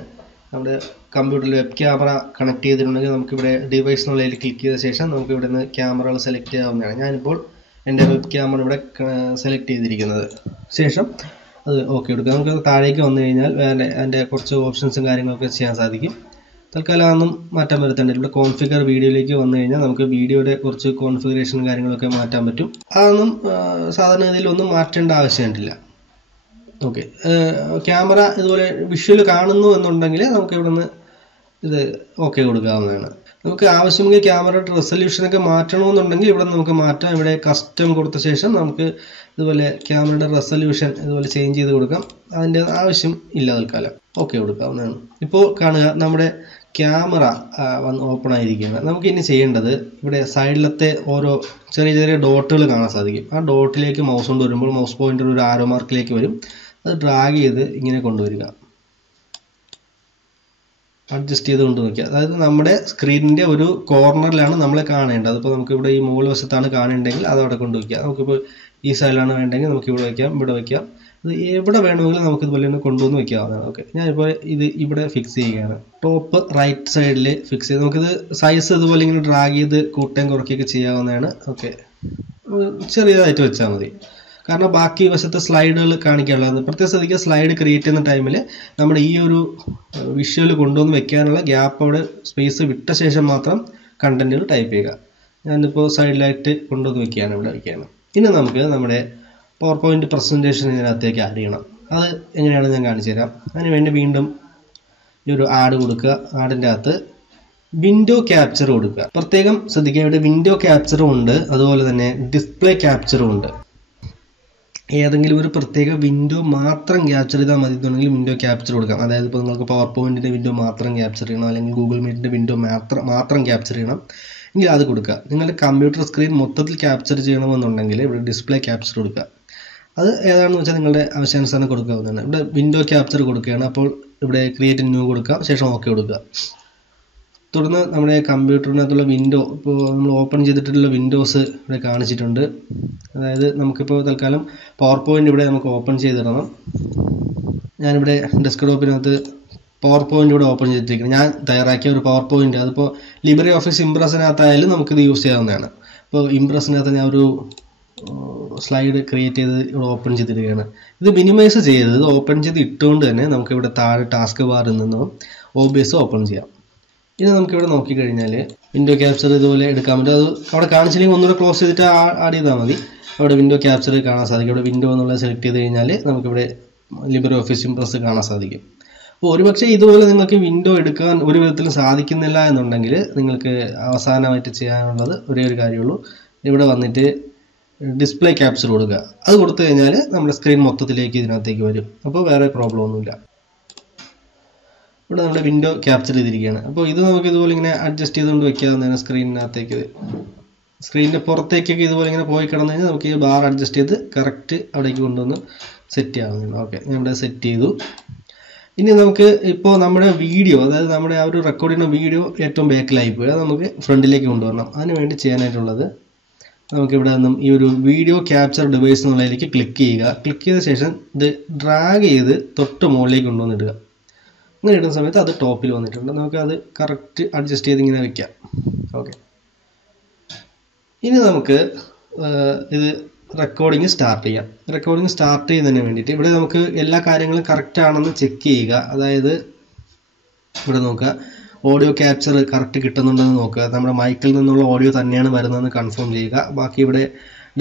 നമ്മുടെ കമ്പ്യൂട്ടറിൽ വെബ് ക്യാമറ കണക്ട് ചെയ്തിട്ടുണ്ടെങ്കിൽ നമുക്കിവിടെ ഡിവൈസ് എന്നുള്ളതിൽ ക്ലിക്ക് ചെയ്ത ശേഷം നമുക്ക് ഇവിടെ നിന്ന് ക്യാമറകൾ സെലക്ട് ചെയ്യാവുന്നതാണ്. ഞാനിപ്പോൾ എൻ്റെ വെബ് ക്യാമറ ഇവിടെ സെലക്ട് ചെയ്തിരിക്കുന്നത്. ശേഷം അത് ഓക്കെ കൊടുക്കുക. നമുക്ക് താഴേക്ക് വന്നു കഴിഞ്ഞാൽ അതിൻ്റെ കുറച്ച് ഓപ്ഷൻസും കാര്യങ്ങളൊക്കെ ചെയ്യാൻ സാധിക്കും. തൽക്കാലം അതൊന്നും മാറ്റാൻ വരുത്തേണ്ട. ഇവിടെ കോൺഫിഗർ വീഡിയോയിലേക്ക് വന്നു കഴിഞ്ഞാൽ നമുക്ക് വീഡിയോയുടെ കുറച്ച് കോൺഫിഗറേഷനും കാര്യങ്ങളൊക്കെ മാറ്റാൻ പറ്റും. അതൊന്നും സാധാരണഗതിയിൽ ഒന്നും മാറ്റേണ്ട ആവശ്യമില്ല. ഓക്കെ, ക്യാമറ ഇതുപോലെ വിഷ്വൽ കാണുന്നു എന്നുണ്ടെങ്കിൽ നമുക്ക് ഇവിടെ നിന്ന് ഇത് ഓക്കെ കൊടുക്കാവുന്നതാണ്. നമുക്ക് ആവശ്യമെങ്കിൽ ക്യാമറയുടെ റെസൊല്യൂഷനൊക്കെ മാറ്റണമെന്നുണ്ടെങ്കിൽ ഇവിടെ നമുക്ക് മാറ്റാം. ഇവിടെ കസ്റ്റം കൊടുത്ത ശേഷം നമുക്ക് ഇതുപോലെ ക്യാമറയുടെ റെസൊല്യൂഷൻ ഇതുപോലെ ചേഞ്ച് ചെയ്ത് കൊടുക്കാം. അതിൻ്റെ ആവശ്യം ഇല്ല തൽക്കാലം. ഓക്കെ കൊടുക്കാവുന്നതാണ്. ഇപ്പോൾ കാണുക, നമ്മുടെ ക്യാമറ വന്ന് ഓപ്പൺ ആയിരിക്കുകയാണ്. നമുക്ക് ഇനി ചെയ്യേണ്ടത് ഇവിടെ സൈഡിലത്തെ ഓരോ ചെറിയ ചെറിയ ഡോട്ടുകൾ കാണാൻ സാധിക്കും. ആ ഡോട്ടിലേക്ക് മൗസ് കൊണ്ട് വരുമ്പോൾ മൗസ് പോയിന്റർ ഒരു ആരോ മാർക്കിലേക്ക് വരും. അത് ഡ്രാഗ് ചെയ്ത് ഇങ്ങനെ കൊണ്ടുവരിക, അഡ്ജസ്റ്റ് ചെയ്ത് കൊണ്ട് നോക്കുക. അതായത് നമ്മുടെ സ്ക്രീനിൻ്റെ ഒരു കോർണറിലാണ് നമ്മൾ കാണേണ്ടത്. അതിപ്പോൾ നമുക്കിവിടെ ഈ മുകൾ വശത്താണ് കാണേണ്ടെങ്കിൽ അത് അവിടെ കൊണ്ടുവയ്ക്കുക. നമുക്കിപ്പോൾ ഈ സൈഡിലാണ് വേണ്ടെങ്കിൽ നമുക്ക് ഇവിടെ വയ്ക്കാം, ഇവിടെ വയ്ക്കാം. അത് എവിടെ വേണമെങ്കിലും നമുക്ക് ഇതുപോലെ തന്നെ കൊണ്ടുവന്ന് വയ്ക്കാവുന്നതാണ്. ഓക്കെ, ഞാനിപ്പോൾ ഇത് ഇവിടെ ഫിക്സ് ചെയ്യുകയാണ്. ടോപ്പ് റൈറ്റ് സൈഡിൽ ഫിക്സ് ചെയ്ത് നമുക്കിത് സൈസ് ഇതുപോലെ ഇങ്ങനെ ഡ്രാഗ് ചെയ്ത് കൂട്ടുകയും കുറയ്ക്കുകയൊക്കെ ചെയ്യാവുന്നതാണ്. ഓക്കെ, ചെറിയതായിട്ട് വെച്ചാൽ മതി. കാരണം ബാക്കി വശത്തെ സ്ലൈഡുകൾ കാണിക്കാനുള്ളത് പ്രത്യേകം ശ്രദ്ധിക്കുക. സ്ലൈഡ് ക്രിയേറ്റ് ചെയ്യുന്ന ടൈമിൽ നമ്മുടെ ഈ ഒരു വിഷ്വൽ കൊണ്ടുവന്ന് വെക്കാനുള്ള ഗ്യാപ്പ് അവിടെ സ്പേസ് വിട്ട ശേഷം മാത്രം കണ്ടന്റുകൾ ടൈപ്പ് ചെയ്യുക. ഞാനിപ്പോൾ സൈഡിലായിട്ട് കൊണ്ടുവന്ന് വെക്കുകയാണ്, ഇവിടെ വയ്ക്കുകയാണ്. ഇനി നമുക്ക് നമ്മുടെ പവർ പോയിന്റ് പ്രസൻറ്റേഷൻ ഇതിനകത്തേക്ക് ആഡ് ചെയ്യണം. അത് എങ്ങനെയാണെന്ന് ഞാൻ കാണിച്ചു തരാം. അതിനുവേണ്ടി വീണ്ടും ഈ ഒരു ആഡ് കൊടുക്കുക. ആഡിൻ്റെ അകത്ത് വിൻഡോ ക്യാപ്ചർ കൊടുക്കുക. പ്രത്യേകം ശ്രദ്ധിക്കുക, ഇവിടെ വിൻഡോ ക്യാപ്ചറും ഉണ്ട്, അതുപോലെ തന്നെ ഡിസ്പ്ലേ ക്യാപ്ചറും ഉണ്ട്. ഏതെങ്കിലും ഒരു പ്രത്യേക വിൻഡോ മാത്രം ക്യാപ്ചർ ചെയ്താൽ മതി എന്നുണ്ടെങ്കിൽ വിൻഡോ ക്യാപ്ചർ കൊടുക്കാം. അതായത് ഇപ്പോൾ നിങ്ങൾക്ക് പവർ പോയിന്റിൻ്റെ വിൻഡോ മാത്രം ക്യാപ്ചർ ചെയ്യണം, അല്ലെങ്കിൽ ഗൂഗിൾ മീറ്റിൻ്റെ വിൻഡോ മാത്രം ക്യാപ്ചർ ചെയ്യണം എങ്കിൽ അത് കൊടുക്കുക. നിങ്ങളുടെ കമ്പ്യൂട്ടർ സ്ക്രീൻ മൊത്തത്തിൽ ക്യാപ്ചർ ചെയ്യണമെന്നുണ്ടെങ്കിൽ ഇവിടെ ഡിസ്പ്ലേ ക്യാപ്ചർ കൊടുക്കുക. അത് ഏതാണെന്ന് വെച്ചാൽ നിങ്ങളുടെ ആവശ്യാനുസരണം കൊടുക്കാവുന്നതാണ്. ഇവിടെ വിൻഡോ ക്യാപ്ചർ കൊടുക്കുകയാണ്. അപ്പോൾ ഇവിടെ ക്രിയേറ്റ് ന്യൂ കൊടുക്കുക, ശേഷം ഓക്കെ കൊടുക്കുക. തുടർന്ന് നമ്മുടെ കമ്പ്യൂട്ടറിനകത്തുള്ള വിൻഡോ, ഇപ്പോൾ നമ്മൾ ഓപ്പൺ ചെയ്തിട്ടുള്ള വിൻഡോസ് ഇവിടെ കാണിച്ചിട്ടുണ്ട്. അതായത് നമുക്കിപ്പോൾ തൽക്കാലം പവർ പോയിന്റ് ഇവിടെ നമുക്ക് ഓപ്പൺ ചെയ്തിടണം. ഞാനിവിടെ ഡെസ്ക്ടോപ്പിനകത്ത് പവർ പോയിന്റ് ഇവിടെ ഓപ്പൺ ചെയ്തിരിക്കുന്നത് ഞാൻ തയ്യാറാക്കിയ ഒരു പവർ പോയിന്റ്. അതിപ്പോൾ ലിബ്രെ ഓഫീസ് ഇംപ്രസിനകത്തായാലും നമുക്കിത് യൂസ് ചെയ്യാവുന്നതാണ്. ഇപ്പോൾ ഇംപ്രസിനകത്ത് ഞാൻ ഒരു സ്ലൈഡ് ക്രിയേറ്റ് ചെയ്ത് ഇവിടെ ഓപ്പൺ ചെയ്തിരിക്കുകയാണ്. ഇത് മിനിമൈസ് ചെയ്യരുത്. ഇത് ഓപ്പൺ ചെയ്ത് ഇട്ടുകൊണ്ട് തന്നെ നമുക്ക് ഇവിടെ താഴെ ടാസ്ക് ബാറിൽ നിന്നും OBS ഓപ്പൺ ചെയ്യാം. ഇത് നമുക്കിവിടെ നോക്കിക്കഴിഞ്ഞാൽ വിൻഡോ ക്യാപ്ചർ ഇതുപോലെ എടുക്കാൻ പറ്റും. അത് അവിടെ കാണിച്ചില്ലെങ്കിൽ ഒന്നുകൂടെ ക്ലോസ് ചെയ്തിട്ട് ആഡ് ചെയ്താൽ മതി. അവിടെ വിൻഡോ ക്യാപ്ചർ കാണാൻ സാധിക്കും. ഇവിടെ വിൻഡോ എന്നുള്ളത് സെലക്ട് ചെയ്ത് കഴിഞ്ഞാൽ നമുക്കിവിടെ ലിബ്രെ ഓഫീസ് ഇംപ്രസ് കാണാൻ സാധിക്കും. അപ്പോൾ ഒരുപക്ഷെ ഇതുപോലെ നിങ്ങൾക്ക് വിൻഡോ എടുക്കാൻ ഒരു വിധത്തിലും സാധിക്കുന്നില്ല എന്നുണ്ടെങ്കിൽ നിങ്ങൾക്ക് അവസാനമായിട്ട് ചെയ്യാനുള്ളത് ഒരേ ഒരു കാര്യമുള്ളൂ. ഇവിടെ വന്നിട്ട് ഡിസ്പ്ലേ ക്യാപ്ചർ കൊടുക്കുക. അത് കൊടുത്തു കഴിഞ്ഞാൽ നമ്മുടെ സ്ക്രീൻ മൊത്തത്തിലേക്ക് ഇതിനകത്തേക്ക് വരും. അപ്പോൾ വേറെ പ്രോബ്ലം ഒന്നുമില്ല. ഇവിടെ നമ്മുടെ വിൻഡോ ക്യാപ്ചർ ചെയ്തിരിക്കുകയാണ്. അപ്പോൾ ഇത് നമുക്ക് ഇതുപോലെ ഇങ്ങനെ അഡ്ജസ്റ്റ് ചെയ്തുകൊണ്ട് വെക്കാവുന്നതാണ്. സ്ക്രീനിനകത്തേക്ക് സ്ക്രീനിൻ്റെ പുറത്തേക്കൊക്കെ ഇതുപോലെ ഇങ്ങനെ പോയി കിടന്നു കഴിഞ്ഞാൽ നമുക്ക് ഈ ബാർ അഡ്ജസ്റ്റ് ചെയ്ത് കറക്റ്റ് അവിടേക്ക് കൊണ്ടുവന്ന് സെറ്റ് ചെയ്യാവുന്നതാണ്. ഓക്കെ, ഞാൻ ഇവിടെ സെറ്റ് ചെയ്തു. ഇനി നമുക്ക് ഇപ്പോൾ നമ്മുടെ വീഡിയോ, അതായത് നമ്മുടെ ആ ഒരു റെക്കോർഡ് ചെയ്യുന്ന വീഡിയോ ഏറ്റവും ബാക്കിലായി പോയി, അത് നമുക്ക് ഫ്രണ്ടിലേക്ക് കൊണ്ടുവരണം. അതിന് വേണ്ടി ചെയ്യാനായിട്ടുള്ളത് നമുക്കിവിടെ നിന്നും ഈ ഒരു വീഡിയോ ക്യാപ്ചർ ഡിവൈസ് എന്നുള്ളതിലേക്ക് ക്ലിക്ക് ചെയ്യുക. ക്ലിക്ക് ചെയ്ത ശേഷം ഇത് ഡ്രാഗ് ചെയ്ത് തൊട്ട് മുകളിലേക്ക് കൊണ്ടുവന്നിടുക. ഇങ്ങനെ ഇടുന്ന സമയത്ത് അത് ടോപ്പിൽ വന്നിട്ടുണ്ട്. നമുക്കത് കറക്റ്റ് അഡ്ജസ്റ്റ് ചെയ്ത് ഇങ്ങനെ വെക്കാം. ഓക്കെ, ഇനി നമുക്ക് ഇത് റെക്കോർഡിങ് സ്റ്റാർട്ട് ചെയ്യാം. റെക്കോർഡിങ് സ്റ്റാർട്ട് ചെയ്യുന്നതിന് വേണ്ടിയിട്ട് ഇവിടെ നമുക്ക് എല്ലാ കാര്യങ്ങളും കറക്റ്റ് ആണെന്ന് ചെക്ക് ചെയ്യുക. അതായത് ഇവിടെ നോക്കുക, ഓഡിയോ ക്യാപ്ചർ കറക്റ്റ് കിട്ടുന്നുണ്ടെന്ന് നോക്കുക. നമ്മുടെ മൈക്കിൽ നിന്നുള്ള ഓഡിയോ തന്നെയാണ് വരുന്നതെന്ന് കൺഫേം ചെയ്യുക. ബാക്കി ഇവിടെ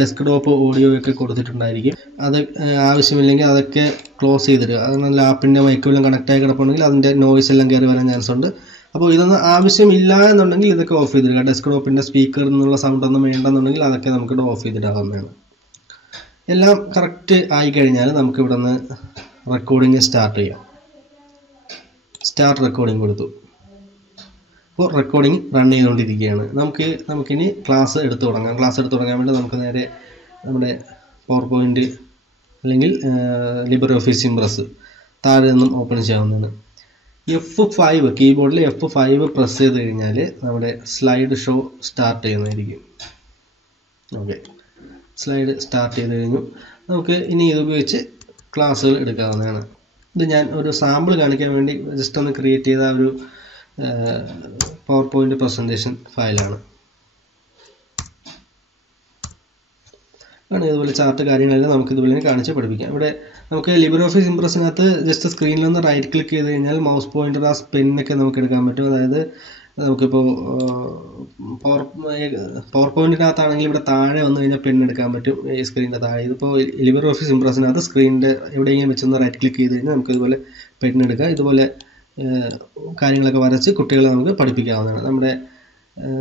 ഡെസ്ക്ടോപ്പ് ഓഡിയോ ഒക്കെ കൊടുത്തിട്ടുണ്ടായിരിക്കും. അത് ആവശ്യമില്ലെങ്കിൽ അതൊക്കെ ക്ലോസ് ചെയ്തിടുക. അതാണ് ലാപ്പിൻ്റെ മൈക്കുമെല്ലാം കണക്റ്റായി കിടപ്പുണ്ടെങ്കിൽ അതിൻ്റെ നോയ്സ് എല്ലാം കയറി വരാൻ ചാൻസ് ഉണ്ട്. അപ്പോൾ ഇതൊന്നും ആവശ്യമില്ല എന്നുണ്ടെങ്കിൽ ഇതൊക്കെ ഓഫ് ചെയ്തിടുക. ഡെസ്ക്ടോപ്പിൻ്റെ സ്പീക്കറിൽ നിന്നുള്ള സൗണ്ട് ഒന്നും വേണ്ടെന്നുണ്ടെങ്കിൽ അതൊക്കെ നമുക്ക് ഓഫ് ചെയ്തിടാവുന്നതാണ്. എല്ലാം കറക്റ്റ് ആയി കഴിഞ്ഞാൽ നമുക്ക് ഇവിടെ നിന്ന് റെക്കോർഡിങ് സ്റ്റാർട്ട് ചെയ്യാം. സ്റ്റാർട്ട് റെക്കോർഡിങ് കൊടുത്തു. അപ്പോൾ റെക്കോർഡിങ് റൺ ചെയ്തുകൊണ്ടിരിക്കുകയാണ്. നമുക്കിനി ക്ലാസ് എടുത്തു തുടങ്ങാം. ക്ലാസ് എടുത്തു തുടങ്ങാൻ വേണ്ടി നമുക്ക് നേരെ നമ്മുടെ പവർ പോയിൻ്റ് അല്ലെങ്കിൽ ലിബർ ഓഫീസ് ഇംപ്രസ് താഴെ നിന്നും ഓപ്പൺ ചെയ്യാവുന്നതാണ്. F5 കീബോർഡിൽ F5 പ്രസ് ചെയ്ത് കഴിഞ്ഞാൽ നമ്മുടെ സ്ലൈഡ് ഷോ സ്റ്റാർട്ട് ചെയ്യുന്നതായിരിക്കും. ഓക്കെ, സ്ലൈഡ് സ്റ്റാർട്ട് ചെയ്ത് കഴിഞ്ഞു. നമുക്ക് ഇനി ഇത് ഉപയോഗിച്ച് ക്ലാസ്സുകൾ എടുക്കാവുന്നതാണ്. ഇത് ഞാൻ ഒരു സാമ്പിൾ കാണിക്കാൻ വേണ്ടി ജസ്റ്റ് ഒന്ന് ക്രിയേറ്റ് ചെയ്ത ഒരു പവർ പോയിന്റ് പ്രസൻറ്റേഷൻ ഫയലാണ്. ഇതുപോലെ ചാർട്ട് കാര്യങ്ങളെല്ലാം നമുക്ക് ഇതുപോലെ കാണിച്ച് പഠിപ്പിക്കാം. ഇവിടെ നമുക്ക് Libre Office ഇംപ്രസിനകത്ത് just സ്ക്രീനിലൊന്ന് right click ചെയ്ത് കഴിഞ്ഞാൽ മൗസ് പോയിന്റർ ആ പെന്നൊക്കെ നമുക്ക് എടുക്കാൻ പറ്റും. അതായത് നമുക്കിപ്പോൾ പവർ പോയിന്റിനകത്താണെങ്കിൽ ഇവിടെ താഴെ വന്നു കഴിഞ്ഞാൽ പെൻ എടുക്കാൻ പറ്റും ഈ സ്ക്രീനിൻ്റെ താഴെ. ഇതിപ്പോൾ ലിബർ ഓഫീസ് ഇംപ്രസിനകത്ത് സ്ക്രീനിൻ്റെ എവിടെയെങ്കിലും വെച്ചൊന്ന് റൈറ്റ് ക്ലിക്ക് ചെയ്ത് കഴിഞ്ഞാൽ നമുക്ക് ഇതുപോലെ പെൻ എടുക്കാം. ഇതുപോലെ കാര്യങ്ങളൊക്കെ വരച്ച് കുട്ടികളെ നമുക്ക് പഠിപ്പിക്കാവുന്നതാണ്. നമ്മുടെ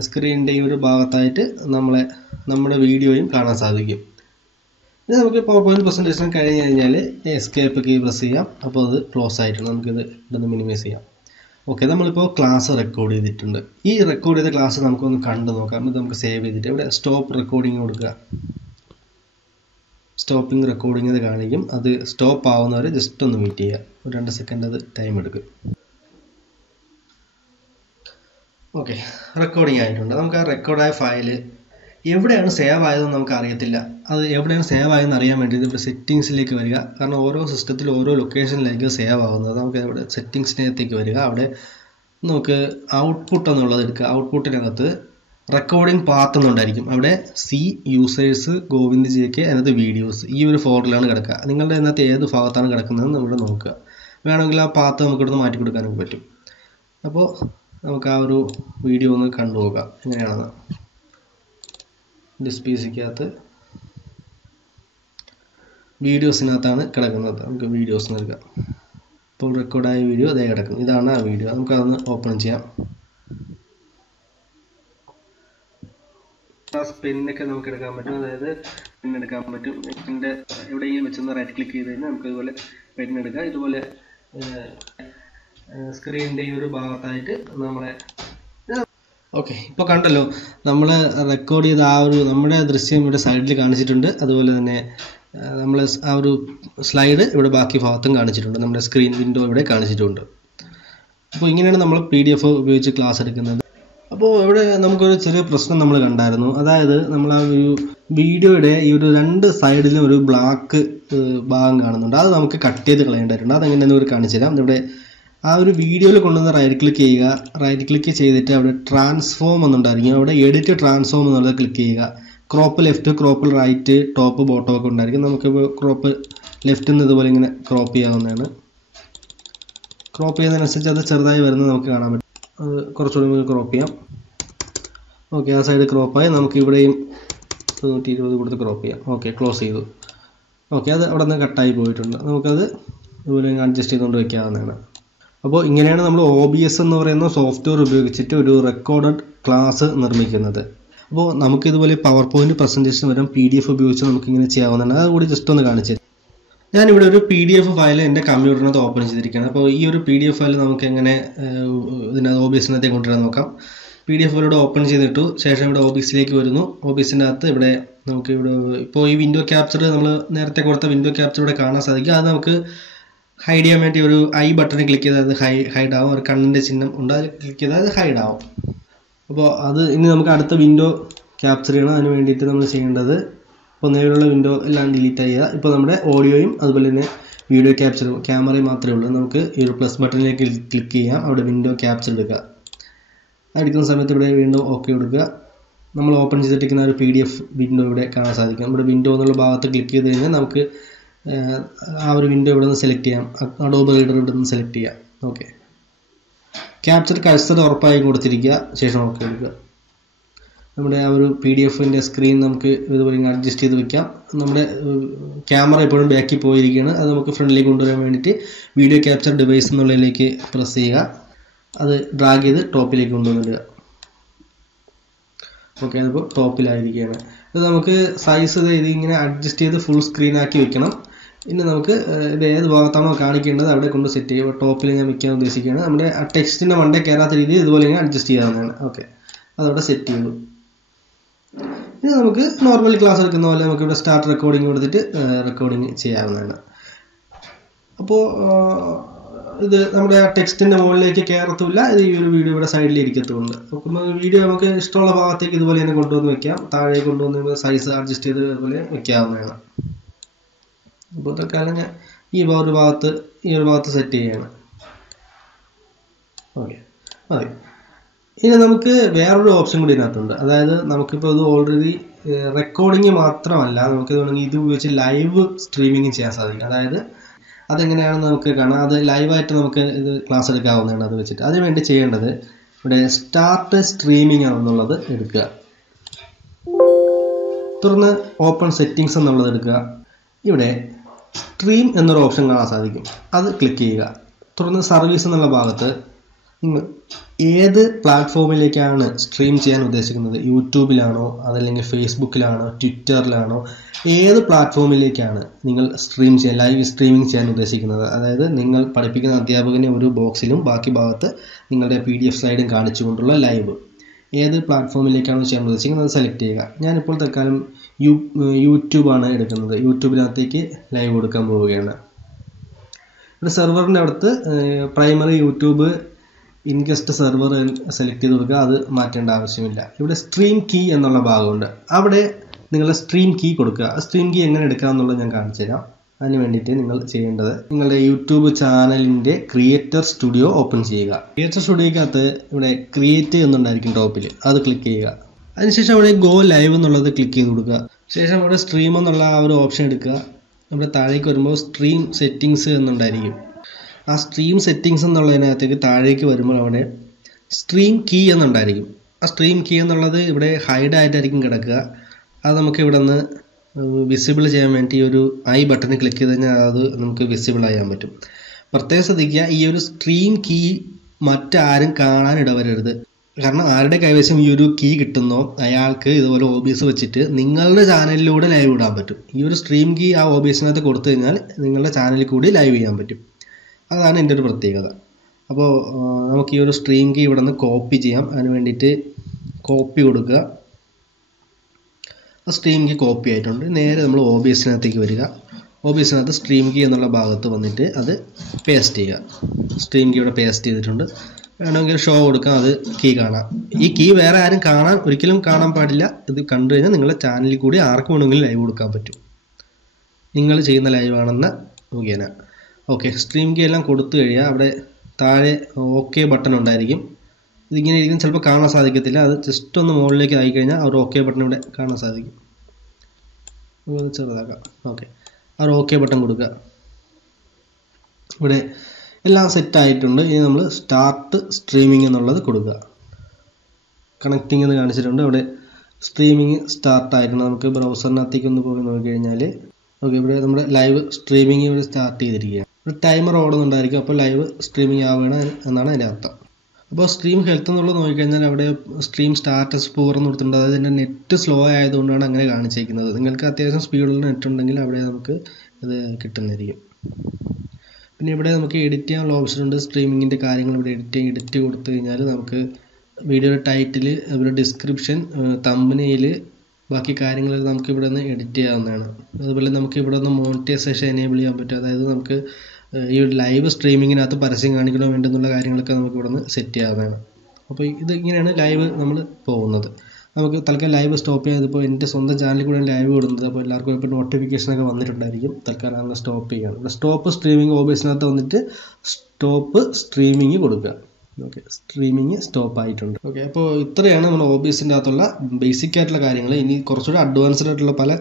സ്ക്രീനിൻ്റെ ഈ ഒരു ഭാഗത്തായിട്ട് നമ്മുടെ വീഡിയോയും കാണാൻ സാധിക്കും. ഇത് നമുക്ക് പവർ പോയിന്റ് പ്രസൻറ്റേഷൻ കഴിഞ്ഞ് കഴിഞ്ഞാൽ എസ്കേപ്പ് കീ പ്രസ് ചെയ്യാം. അപ്പോൾ അത് ക്ലോസ് ആയിട്ടുണ്ട്. നമുക്കിത് ഇതൊന്ന് മിനിമൈസ് ചെയ്യാം. ഓക്കെ, നമ്മളിപ്പോൾ ക്ലാസ് റെക്കോർഡ് ചെയ്തിട്ടുണ്ട്. ഈ റെക്കോർഡ് ചെയ്ത ക്ലാസ് നമുക്കൊന്ന് കണ്ടു നോക്കാം. ഇത് നമുക്ക് സേവ് ചെയ്തിട്ട് ഇവിടെ സ്റ്റോപ്പ് റെക്കോർഡിങ് കൊടുക്കുക. സ്റ്റോപ്പിംഗ് റെക്കോർഡിങ് അത് കാണിക്കും. അത് സ്റ്റോപ്പ് ആവുന്നവരെ ജസ്റ്റ് ഒന്ന് വെയിറ്റ് ചെയ്യുക. ഒരു 2 സെക്കൻഡ് അത് ടൈം എടുക്കും. ഓക്കെ, റെക്കോർഡിങ് ആയിട്ടുണ്ട്. നമുക്ക് ആ റെക്കോർഡായ ഫയൽ എവിടെയാണ് സേവ് ആയതെന്ന് നമുക്ക് അറിയത്തില്ല. അത് എവിടെയാണ് സേവ് ആയതെന്ന് അറിയാൻ വേണ്ടി ഇവിടെ സെറ്റിങ്സിലേക്ക് വരിക. കാരണം ഓരോ സിസ്റ്റത്തിൽ ഓരോ ലൊക്കേഷനിലേക്ക് സേവ് ആവുന്നത്. നമുക്ക് ഇവിടെ സെറ്റിങ്സിനകത്തേക്ക് വരിക. അവിടെ നമുക്ക് ഔട്ട്പുട്ട് എന്നുള്ളത് എടുക്കുക. ഔട്ട്പുട്ടിനകത്ത് റെക്കോർഡിംഗ് പാത്ത് എന്നുണ്ടായിരിക്കും. അവിടെ സി യൂസേഴ്സ് ഗോവിന്ദ് JK അതിനകത്ത് വീഡിയോസ് ഈ ഒരു ഫോൾഡറിലാണ് കിടക്കുക. നിങ്ങളുടെ അതിനകത്ത് ഏത് ഭാഗത്താണ് കിടക്കുന്നതെന്ന് ഇവിടെ നോക്കുക. വേണമെങ്കിൽ ആ പാത്ത് നമുക്ക് ഇവിടുന്ന് മാറ്റി കൊടുക്കാനൊക്കെ പറ്റും. അപ്പോൾ നമുക്ക് ആ ഒരു വീഡിയോ ഒന്ന് കണ്ടുപോകാം എങ്ങനെയാണെന്ന്. ഡിസ്പീസിക്കകത്ത് വീഡിയോസിനകത്താണ് കിടക്കുന്നത്. നമുക്ക് വീഡിയോസ് നൽകാം. ഇപ്പോൾ റെക്കോർഡായ വീഡിയോ അതേ കിടക്കും. ഇതാണ് ആ വീഡിയോ. നമുക്കതൊന്ന് ഓപ്പൺ ചെയ്യാം. പെന്നൊക്കെ നമുക്ക് എടുക്കാൻ പറ്റും. അതായത് പെണ്ണെടുക്കാൻ പറ്റും. പെണ്ണിൻ്റെ എവിടെയെങ്കിലും വെച്ചൊന്ന് റൈറ്റ് ക്ലിക്ക് ചെയ്ത് കഴിഞ്ഞാൽ നമുക്ക് ഇതുപോലെ പെണ്ണെടുക്കാം. ഇതുപോലെ സ്ക്രീനിൻ്റെ ഈ ഒരു ഭാഗത്തായിട്ട് നമ്മളെ ഓക്കെ ഇപ്പോൾ കണ്ടല്ലോ, നമ്മൾ റെക്കോർഡ് ചെയ്ത ആ ഒരു നമ്മുടെ ദൃശ്യം ഇവിടെ സൈഡിൽ കാണിച്ചിട്ടുണ്ട്. അതുപോലെ തന്നെ നമ്മൾ ആ ഒരു സ്ലൈഡ് ഇവിടെ ബാക്കി ഭാഗത്തും കാണിച്ചിട്ടുണ്ട്. നമ്മുടെ സ്ക്രീൻ വിൻഡോ ഇവിടെ കാണിച്ചിട്ടുണ്ട്. അപ്പോൾ ഇങ്ങനെയാണ് നമ്മൾ PDF ഉപയോഗിച്ച് ക്ലാസ് എടുക്കുന്നത്. അപ്പോൾ ഇവിടെ നമുക്കൊരു ചെറിയ പ്രശ്നം നമ്മൾ കണ്ടായിരുന്നു. അതായത് നമ്മൾ ആ ഒരു വീഡിയോയുടെ ഈ ഒരു 2 സൈഡിലും ഒരു ബ്ലാക്ക് ഭാഗം കാണുന്നുണ്ട്. അത് നമുക്ക് കട്ട് ചെയ്ത് കളയേണ്ടതായിട്ടുണ്ട്. അതെങ്ങനെയാണെന്ന് ഒരു കാണിച്ചു തരാം. ഇവിടെ ആ ഒരു വീഡിയോയിൽ കൊണ്ടുവന്ന് റൈറ്റ് ക്ലിക്ക് ചെയ്യുക. റൈറ്റ് ക്ലിക്ക് ചെയ്തിട്ട് അവിടെ ട്രാൻസ്ഫോം എന്നുണ്ടായിരിക്കും. അവിടെ എഡിറ്റ് ട്രാൻസ്ഫോം എന്നുള്ളത് ക്ലിക്ക് ചെയ്യുക. Crop left, crop right, top bottom ഒക്കെ ഉണ്ടായിരിക്കും. നമുക്കിപ്പോൾ ക്രോപ്പ് ലെഫ്റ്റിൽ നിന്ന് ഇതുപോലെ ഇങ്ങനെ ക്രോപ്പ് ചെയ്യാവുന്നതാണ്. ക്രോപ്പ് ചെയ്യുന്നതിനനുസരിച്ച് അത് ചെറുതായി വരുന്നത് നമുക്ക് കാണാൻ പറ്റും. അത് കുറച്ചുകൂടി ക്രോപ്പ് ചെയ്യാം. ഓക്കെ, ആ സൈഡ് ക്രോപ്പായി. നമുക്ക് ഇവിടെയും 120 കൊടുത്ത് ക്രോപ്പ് ചെയ്യാം. ഓക്കെ, ക്ലോസ് ചെയ്തു. ഓക്കെ, അത് അവിടെ നിന്ന് കട്ടായി പോയിട്ടുണ്ട്. നമുക്കത് ഇതുപോലെ അഡ്ജസ്റ്റ് ചെയ്തുകൊണ്ട് വയ്ക്കാവുന്നതാണ്. അപ്പോൾ ഇങ്ങനെയാണ് നമ്മൾ OBS എന്ന് പറയുന്ന സോഫ്റ്റ്വെയർ ഉപയോഗിച്ചിട്ട് ഒരു റെക്കോർഡഡ് ക്ലാസ് നിർമ്മിക്കുന്നത്. അപ്പോൾ നമുക്കിതുപോലെ പവർ പോയിന്റ് പ്രസൻറ്റേഷൻ വരും PDF ഉപയോഗിച്ച് നമുക്കിങ്ങനെ ചെയ്യാവുന്നതാണ്. അതുകൂടി ജസ്റ്റ് ഒന്ന് കാണിച്ചു തരാം. ഞാനിവിടെ ഒരു PDF ഫയൽ എൻ്റെ കമ്പ്യൂട്ടറിനകത്ത് ഓപ്പൺ ചെയ്തിരിക്കുകയാണ്. അപ്പോൾ ഈ ഒരു PDF ഫയൽ നമുക്ക് എങ്ങനെ ഇതിനകത്ത് OBSനകത്തേക്ക് കൊണ്ടുവരാൻ നോക്കാം. PDF ഫയലിവിടെ ഓപ്പൺ ചെയ്തിട്ടു ശേഷം ഇവിടെ OBSലേക്ക് വരുന്നു. OBSൻ്റെ അകത്ത് ഇവിടെ നമുക്ക് ഇവിടെ ഇപ്പോൾ ഈ വിൻഡോ ക്യാപ്ചർ നമ്മൾ നേരത്തെ കൊടുത്ത വിൻഡോ ക്യാപ്ചർ ഇവിടെ കാണാൻ സാധിക്കും. അത് നമുക്ക് ഹൈഡ് ചെയ്യാൻ വേണ്ടി ഒരു ഐ ബട്ടൺ ക്ലിക്ക് ചെയ്താൽ അത് ഹൈഡ് ആവും. ഒരു കണ്ണിൻ്റെ ചിഹ്നം ഉണ്ട്, അത് ക്ലിക്ക് ചെയ്താൽ അത് ഹൈഡ് ആവും. അപ്പോൾ അത് ഇനി നമുക്ക് അടുത്ത വിൻഡോ ക്യാപ്ചർ ചെയ്യണം. അതിന് വേണ്ടിയിട്ട് നമ്മൾ ചെയ്യേണ്ടത് ഇപ്പോൾ നേരിലുള്ള വിൻഡോ എല്ലാം ഡിലീറ്റ് ചെയ്യുക. ഇപ്പോൾ നമ്മുടെ ഓഡിയോയും അതുപോലെ തന്നെ വീഡിയോ ക്യാപ്ചറും ക്യാമറയും മാത്രമേ ഉള്ളൂ. നമുക്ക് ഈ ഒരു പ്ലസ് ബട്ടണിലേക്ക് ക്ലിക്ക് ചെയ്യാം. അവിടെ വിൻഡോ ക്യാപ്ചർ എടുക്കുക. എടുക്കുന്ന സമയത്ത് ഇവിടെ വീണ്ടും ഓക്കെ കൊടുക്കുക. നമ്മൾ ഓപ്പൺ ചെയ്തിട്ടിരിക്കുന്ന ഒരു PDF വിൻഡോ ഇവിടെ കാണാൻ സാധിക്കും. ഇവിടെ വിൻഡോ എന്നുള്ള ഭാഗത്ത് ക്ലിക്ക് ചെയ്ത് കഴിഞ്ഞാൽ നമുക്ക് ആ ഒരു വിൻഡോ ഇവിടെ നിന്ന് സെലക്ട് ചെയ്യാം. അഡോബ് റീഡർ ഇവിടെ നിന്ന് സെലക്ട് ചെയ്യാം. ഓക്കെ, ക്യാപ്ചർ കഴ്സർ ഉറപ്പായും കൊടുത്തിരിക്കുക. ശേഷം ഓക്കെ കൊടുക്കുക. നമ്മുടെ ആ ഒരു PDFൻ്റെ സ്ക്രീൻ നമുക്ക് ഇതുപോലെ അഡ്ജസ്റ്റ് ചെയ്ത് വെക്കാം. നമ്മുടെ ക്യാമറ എപ്പോഴും ബാക്കിൽ പോയിരിക്കുകയാണ്. അത് നമുക്ക് ഫ്രണ്ടിലേക്ക് കൊണ്ടുവരാൻ വേണ്ടിയിട്ട് വീഡിയോ ക്യാപ്ചർ ഡിവൈസ് എന്നുള്ളതിലേക്ക് പ്രസ് ചെയ്യുക. അത് ഡ്രാഗ് ചെയ്ത് ടോപ്പിലേക്ക് കൊണ്ടുവന്നിടുക. ഓക്കെ, അതിപ്പോൾ ടോപ്പിലായിരിക്കുകയാണ്. ഇത് നമുക്ക് സൈസ് ഇതിങ്ങനെ അഡ്ജസ്റ്റ് ചെയ്ത് ഫുൾ സ്ക്രീനാക്കി വെക്കണം. ഇനി നമുക്ക് ഇത് ഏത് ഭാഗത്താണോ കാണിക്കേണ്ടത് അവിടെ കൊണ്ട് സെറ്റ് ചെയ്യുക. ടോപ്പിൽ ഞാൻ വെക്കാൻ ഉദ്ദേശിക്കുകയാണ്. നമ്മുടെ ആ ടെക്സ്റ്റിൻ്റെ മണ്ടേ കയറാത്ത രീതിയിൽ ഇതുപോലെ ഇങ്ങനെ അഡ്ജസ്റ്റ് ചെയ്യാവുന്നതാണ്. ഓക്കെ, അതവിടെ സെറ്റ് ചെയ്തു. ഇത് നമുക്ക് നോർമൽ ക്ലാസ് എടുക്കുന്ന പോലെ നമുക്ക് ഇവിടെ സ്റ്റാർട്ട് റെക്കോർഡിംഗ് കൊടുത്തിട്ട് റെക്കോർഡിങ് ചെയ്യാവുന്നതാണ്. അപ്പോൾ ഇത് നമ്മുടെ ടെക്സ്റ്റിൻ്റെ മുകളിലേക്ക് കയറത്തുമില്ല. ഇത് ഈ ഒരു വീഡിയോ ഇവിടെ സൈഡിൽ ഇരിക്കത്തുമുണ്ട്. അപ്പോൾ വീഡിയോ നമുക്ക് ഇഷ്ടമുള്ള ഭാഗത്തേക്ക് ഇതുപോലെ തന്നെ കൊണ്ടുവന്ന് വെക്കാം. താഴെ കൊണ്ടുവന്ന് സൈസ് അഡ്ജസ്റ്റ് ചെയ്ത് ഇതുപോലെ വെക്കാവുന്നതാണ്. അപ്പോൾ തൽക്കാലം ഞാൻ ഈ ഒരു ഭാഗത്ത് സെറ്റ് ചെയ്യുകയാണ്. ഓക്കെ, മതി. ഇനി നമുക്ക് വേറൊരു ഓപ്ഷൻ കൂടി ഇതിനകത്തുണ്ട്. അതായത് നമുക്കിപ്പോൾ ഇത് ഓൾറെഡി റെക്കോർഡിങ് മാത്രമല്ല, നമുക്ക് വേണമെങ്കിൽ ഇത് ഉപയോഗിച്ച് ലൈവ് സ്ട്രീമിങ് ചെയ്യാൻ സാധിക്കും. അതായത് അതെങ്ങനെയാണെന്ന് നമുക്ക് കാണാം. അത് ലൈവായിട്ട് നമുക്ക് ഇത് ക്ലാസ് എടുക്കാവുന്നതാണ്. അത് വെച്ചിട്ട് അതിന് വേണ്ടി ചെയ്യേണ്ടത് ഇവിടെ സ്റ്റാർട്ട് സ്ട്രീമിംഗ് എന്നുള്ളത് എടുക്കുക. തുടർന്ന് ഓപ്പൺ സെറ്റിങ്സ് എന്നുള്ളത് എടുക്കുക. ഇവിടെ സ്ട്രീം എന്നൊരു ഓപ്ഷൻ കാണാൻ സാധിക്കും. അത് ക്ലിക്ക് ചെയ്യുക. തുടർന്ന് സർവീസ് എന്നുള്ള ഭാഗത്ത് നിങ്ങൾ ഏത് പ്ലാറ്റ്ഫോമിലേക്കാണ് സ്ട്രീം ചെയ്യാൻ ഉദ്ദേശിക്കുന്നത്, യൂട്യൂബിലാണോ അതല്ലെങ്കിൽ ഫേസ്ബുക്കിലാണോ ട്വിറ്ററിലാണോ, ഏത് പ്ലാറ്റ്ഫോമിലേക്കാണ് നിങ്ങൾ ലൈവ് സ്ട്രീമിംഗ് ചെയ്യാൻ ഉദ്ദേശിക്കുന്നത്. അതായത് നിങ്ങൾ പഠിപ്പിക്കുന്ന അധ്യാപകനെ ഒരു ബോക്സിലും ബാക്കി ഭാഗത്ത് നിങ്ങളുടെ PDF സ്ലൈഡും കാണിച്ചുകൊണ്ടുള്ള ലൈവ് ഏത് പ്ലാറ്റ്ഫോമിലേക്കാണോ ചെയ്യാൻ ഉദ്ദേശിക്കുന്നത് അത് സെലക്ട് ചെയ്യുക. ഞാനിപ്പോൾ തൽക്കാലം യൂട്യൂബാണ് എടുക്കുന്നത്. യൂട്യൂബിനകത്തേക്ക് ലൈവ് കൊടുക്കാൻ പോവുകയാണ്. ഇവിടെ സെർവറിൻ്റെ അടുത്ത് പ്രൈമറി യൂട്യൂബ് ഇൻഗസ്റ്റ് സെർവർ സെലക്ട് ചെയ്ത് കൊടുക്കുക. അത് മാറ്റേണ്ട ആവശ്യമില്ല. ഇവിടെ സ്ട്രീം കീ എന്നുള്ള ഭാഗമുണ്ട്. അവിടെ നിങ്ങളുടെ സ്ട്രീം കീ കൊടുക്കുക. സ്ട്രീം കീ എങ്ങനെ എടുക്കുക എന്നുള്ളത് ഞാൻ കാണിച്ചു തരാം. അതിന് വേണ്ടിയിട്ട് നിങ്ങൾ ചെയ്യേണ്ടത് നിങ്ങളുടെ യൂട്യൂബ് ചാനലിൻ്റെ ക്രിയേറ്റർ സ്റ്റുഡിയോ ഓപ്പൺ ചെയ്യുക. ക്രിയേറ്റർ സ്റ്റുഡിയോക്കകത്ത് ഇവിടെ ക്രിയേറ്റ് എന്നുണ്ടായിരിക്കും ടോപ്പിൽ, അത് ക്ലിക്ക് ചെയ്യുക. അതിനുശേഷം അവിടെ ഗോ ലൈവ് എന്നുള്ളത് ക്ലിക്ക് ചെയ്ത് കൊടുക്കുക. ശേഷം അവിടെ സ്ട്രീം എന്നുള്ള ആ ഒരു ഓപ്ഷൻ എടുക്കുക. നമ്മുടെ താഴേക്ക് വരുമ്പോൾ സ്ട്രീം സെറ്റിങ്സ് എന്നുണ്ടായിരിക്കും. ആ സ്ട്രീം സെറ്റിങ്സ് എന്നുള്ളതിനകത്തേക്ക് താഴേക്ക് വരുമ്പോൾ അവിടെ സ്ട്രീം കീ എന്നുണ്ടായിരിക്കും. ആ സ്ട്രീം കീ എന്നുള്ളത് ഇവിടെ ഹൈഡ് ആയിട്ടായിരിക്കും കിടക്കുക. അത് നമുക്ക് ഇവിടെ നിന്ന് വിസിബിൾ ചെയ്യാൻ വേണ്ടി ഒരു ഐ ബട്ടൺ ക്ലിക്ക് ചെയ്ത് കഴിഞ്ഞാൽ അത് നമുക്ക് വിസിബിൾ ചെയ്യാൻ പറ്റും. പ്രത്യേകം ശ്രദ്ധിക്കുക, ഈ ഒരു സ്ട്രീം കീ മറ്റാരും കാണാൻ ഇടവരരുത്. കാരണം ആരുടെ കൈവശം ഈ ഒരു കീ കിട്ടുന്നോ അയാൾക്ക് ഇതുപോലെ OBS വെച്ചിട്ട് നിങ്ങളുടെ ചാനലിലൂടെ ലൈവ് ഇടാൻ പറ്റും. ഈ ഒരു സ്ട്രീം കീ ആ OBSനകത്ത് കൊടുത്തു കഴിഞ്ഞാൽ നിങ്ങളുടെ ചാനലിൽ കൂടി ലൈവ് ചെയ്യാൻ പറ്റും. അതാണ് എൻ്റെ ഒരു പ്രത്യേകത. അപ്പോൾ നമുക്ക് ഈ ഒരു സ്ട്രീം കീ ഇവിടെ നിന്ന് കോപ്പി ചെയ്യാം. അതിന് വേണ്ടിയിട്ട് കോപ്പി കൊടുക്കുക. ആ സ്ട്രീം കീ കോപ്പി ആയിട്ടുണ്ട്. നേരെ നമ്മൾ OBSനകത്തേക്ക് വരിക. OBSനകത്ത് സ്ട്രീം കീ എന്നുള്ള ഭാഗത്ത് വന്നിട്ട് അത് പേസ്റ്റ് ചെയ്യുക. സ്ട്രീം കീ ഇവിടെ പേസ്റ്റ് ചെയ്തിട്ടുണ്ട്. വേണമെങ്കിൽ ഷോ കൊടുക്കാം, അത് കീ കാണാം. ഈ കീ വേറെ ആരും ഒരിക്കലും കാണാൻ പാടില്ല. ഇത് കണ്ടു കഴിഞ്ഞാൽ നിങ്ങളുടെ ചാനലിൽ കൂടി ആർക്ക് വേണമെങ്കിലും ലൈവ് കൊടുക്കാൻ പറ്റും, നിങ്ങൾ ചെയ്യുന്ന ലൈവ് ആണെന്ന് മുഖേന. ഓക്കെ, സ്ട്രീം കീ എല്ലാം കൊടുത്തു കഴിയുക. അവിടെ താഴെ ഓക്കെ ബട്ടൺ ഉണ്ടായിരിക്കും. ഇതിങ്ങനെ ഇരിക്കും, ചിലപ്പോൾ കാണാൻ സാധിക്കത്തില്ല. അത് ജസ്റ്റ് ഒന്ന് മുകളിലേക്ക് ആയി കഴിഞ്ഞാൽ ആ ഒരു ഓക്കെ ബട്ടൺ ഇവിടെ കാണാൻ സാധിക്കും. ചെറുതാക്കാം. ഓക്കെ, ആ ഒരു ഓക്കെ ബട്ടൺ കൊടുക്കുക. ഇവിടെ എല്ലാം സെറ്റ് ആയിട്ടുണ്ട്. ഇനി നമ്മൾ സ്റ്റാർട്ട് സ്ട്രീമിംഗ് എന്നുള്ളത് കൊടുക്കുക. കണക്റ്റിംഗ് എന്ന് കാണിച്ചിട്ടുണ്ട്. ഇവിടെ സ്ട്രീമിംഗ് സ്റ്റാർട്ട് ആയിട്ടുണ്ട്. നമുക്ക് ബ്രൗസറിനകത്തേക്ക് ഒന്ന് പോയി നോക്കി കഴിഞ്ഞാൽ ഓക്കെ, ഇവിടെ നമ്മുടെ ലൈവ് സ്ട്രീമിംഗ് ഇവിടെ സ്റ്റാർട്ട് ചെയ്തിരിക്കുകയാണ്. ഒരു ടൈമർ ഓടുന്നുണ്ടായിരിക്കും. അപ്പോൾ ലൈവ് സ്ട്രീമിംഗ് ആവുകയാണ് എന്നാണ് അതിൻ്റെ അർത്ഥം. അപ്പോൾ സ്ട്രീം ഹെൽത്ത് എന്നുള്ളത് നോക്കിക്കഴിഞ്ഞാൽ അവിടെ സ്ട്രീം സ്റ്റാറ്റസ് പൂർ എന്ന് കൊടുത്തിട്ടുണ്ട്. അതായത് എൻ്റെ നെറ്റ് സ്ലോ ആയതുകൊണ്ടാണ് അങ്ങനെ കാണിച്ചിരിക്കുന്നത്. നിങ്ങൾക്ക് അത്യാവശ്യം സ്പീഡുള്ള നെറ്റ് ഉണ്ടെങ്കിൽ അവിടെ നമുക്ക് ഇത് കിട്ടുന്നതായിരിക്കും. പിന്നെ ഇവിടെ നമുക്ക് എഡിറ്റ് ചെയ്യാനുള്ള ഓപ്ഷൻ ഉണ്ട്. സ്ട്രീമിങ്ങിൻ്റെ കാര്യങ്ങൾ ഇവിടെ എഡിറ്റ് കൊടുത്തു കഴിഞ്ഞാൽ നമുക്ക് വീഡിയോയുടെ ടൈറ്റിൽ, ഇവിടെ ഡിസ്ക്രിപ്ഷൻ, തമ്പനെയിൽ, ബാക്കി കാര്യങ്ങളെല്ലാം നമുക്ക് ഇവിടെ നിന്ന് എഡിറ്റ് ചെയ്യാവുന്നതാണ്. അതുപോലെ നമുക്ക് ഇവിടെ നിന്ന് മോണിറ്റൈസേഷൻ എനേബിൾ ചെയ്യാൻ പറ്റും. അതായത് നമുക്ക് ഈ ലൈവ് സ്ട്രീമിങ്ങിനകത്ത് പരസ്യം കാണിക്കണോ വേണ്ടെന്നുള്ള കാര്യങ്ങളൊക്കെ നമുക്ക് ഇവിടെ നിന്ന് സെറ്റ് ചെയ്യാവുന്നതാണ്. അപ്പോൾ ഇത് ഇങ്ങനെയാണ് ലൈവ് നമ്മൾ പോകുന്നത്. നമുക്ക് തൽക്കാലം ലൈവ് സ്റ്റോപ്പ് ചെയ്യാം. ഇതിപ്പോൾ എൻ്റെ സ്വന്തം ചാനലിൽ കൂടെ ലൈവ് ഇടുന്നത്. അപ്പോൾ എല്ലാവർക്കും ഇപ്പോൾ നോട്ടിഫിക്കേഷനൊക്കെ വന്നിട്ടുണ്ടായിരിക്കും. തൽക്കാലം അങ്ങ് സ്റ്റോപ്പ് ചെയ്യുകയാണ്. ഇവിടെ സ്റ്റോപ്പ് സ്ട്രീമിംഗ് ഓബേസിനകത്ത് വന്നിട്ട് സ്റ്റോപ്പ് സ്ട്രീമിംഗ് കൊടുക്കുക. ഓക്കെ, സ്ട്രീമിംഗ് സ്റ്റോപ്പ് ആയിട്ടുണ്ട്. ഓക്കെ, അപ്പോൾ ഇത്രയാണ് നമ്മുടെ OBSൻ്റെ അകത്തുള്ള ബേസിക് ആയിട്ടുള്ള കാര്യങ്ങൾ. ഇനി കുറച്ചുകൂടി അഡ്വാൻസ്ഡ് ആയിട്ടുള്ള പല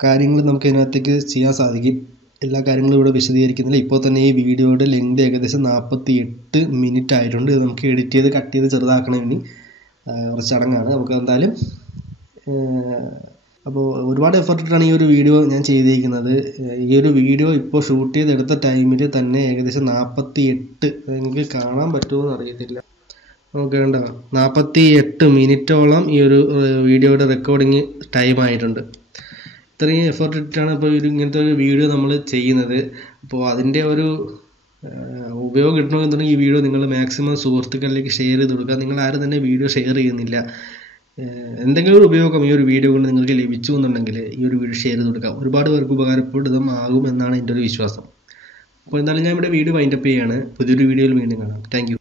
കാര്യങ്ങളും നമുക്ക് ഇതിനകത്തേക്ക് ചെയ്യാൻ സാധിക്കും. എല്ലാ കാര്യങ്ങളും ഇവിടെ വിശദീകരിക്കുന്നില്ല. ഇപ്പോൾ തന്നെ ഈ വീഡിയോയുടെ ലെങ്ത് ഏകദേശം 48 മിനിറ്റ് ആയിട്ടുണ്ട്. ഇത് നമുക്ക് എഡിറ്റ് ചെയ്ത് കട്ട് ചെയ്ത് ചെറുതാക്കണം. ഇനി കുറച്ച് ചടങ്ങാണ്. നമുക്ക് എന്തായാലും അപ്പോൾ ഒരുപാട് എഫർട്ട് ഇട്ടാണ് ഈ ഒരു വീഡിയോ ഞാൻ ചെയ്തിരിക്കുന്നത്. ഈ ഒരു വീഡിയോ ഇപ്പോൾ ഷൂട്ട് ചെയ്തെടുത്ത ടൈമിൽ തന്നെ ഏകദേശം 48, എനിക്ക് കാണാൻ പറ്റുമോ എന്ന് അറിയത്തില്ല, നമുക്ക് വേണ്ട 48 മിനിറ്റോളം ഈ ഒരു വീഡിയോയുടെ റെക്കോർഡിങ് ടൈം ആയിട്ടുണ്ട്. ഇത്രയും എഫർട്ട് ഇട്ടിട്ടാണ് ഇപ്പോൾ ഇങ്ങനത്തെ ഒരു വീഡിയോ നമ്മൾ ചെയ്യുന്നത്. അപ്പോൾ അതിൻ്റെ ഒരു ഉപയോഗം കിട്ടണമെന്നുണ്ടെങ്കിൽ ഈ വീഡിയോ നിങ്ങൾ മാക്സിമം സുഹൃത്തുക്കളിലേക്ക് ഷെയർ ചെയ്ത് കൊടുക്കുക. നിങ്ങൾ ആരും തന്നെ വീഡിയോ ഷെയർ ചെയ്യുന്നില്ല. എന്തെങ്കിലും ഒരു ഉപയോഗം ഈ ഒരു വീഡിയോ കൊണ്ട് നിങ്ങൾക്ക് ലഭിച്ചു എന്നുണ്ടെങ്കിൽ ഈ ഒരു വീഡിയോ ഷെയർ ചെയ്ത് കൊടുക്കുക. ഒരുപാട് പേർക്ക് ഉപകാരപ്രദമാകും എന്നാണ് എൻ്റെ ഒരു വിശ്വാസം. അപ്പോൾ എന്തായാലും ഞാൻ ഇവിടെ വീഡിയോ വൈൻഡപ്പ് ചെയ്യുകയാണ്. പുതിയൊരു വീഡിയോയിൽ വീണ്ടും കാണാം. Thank you.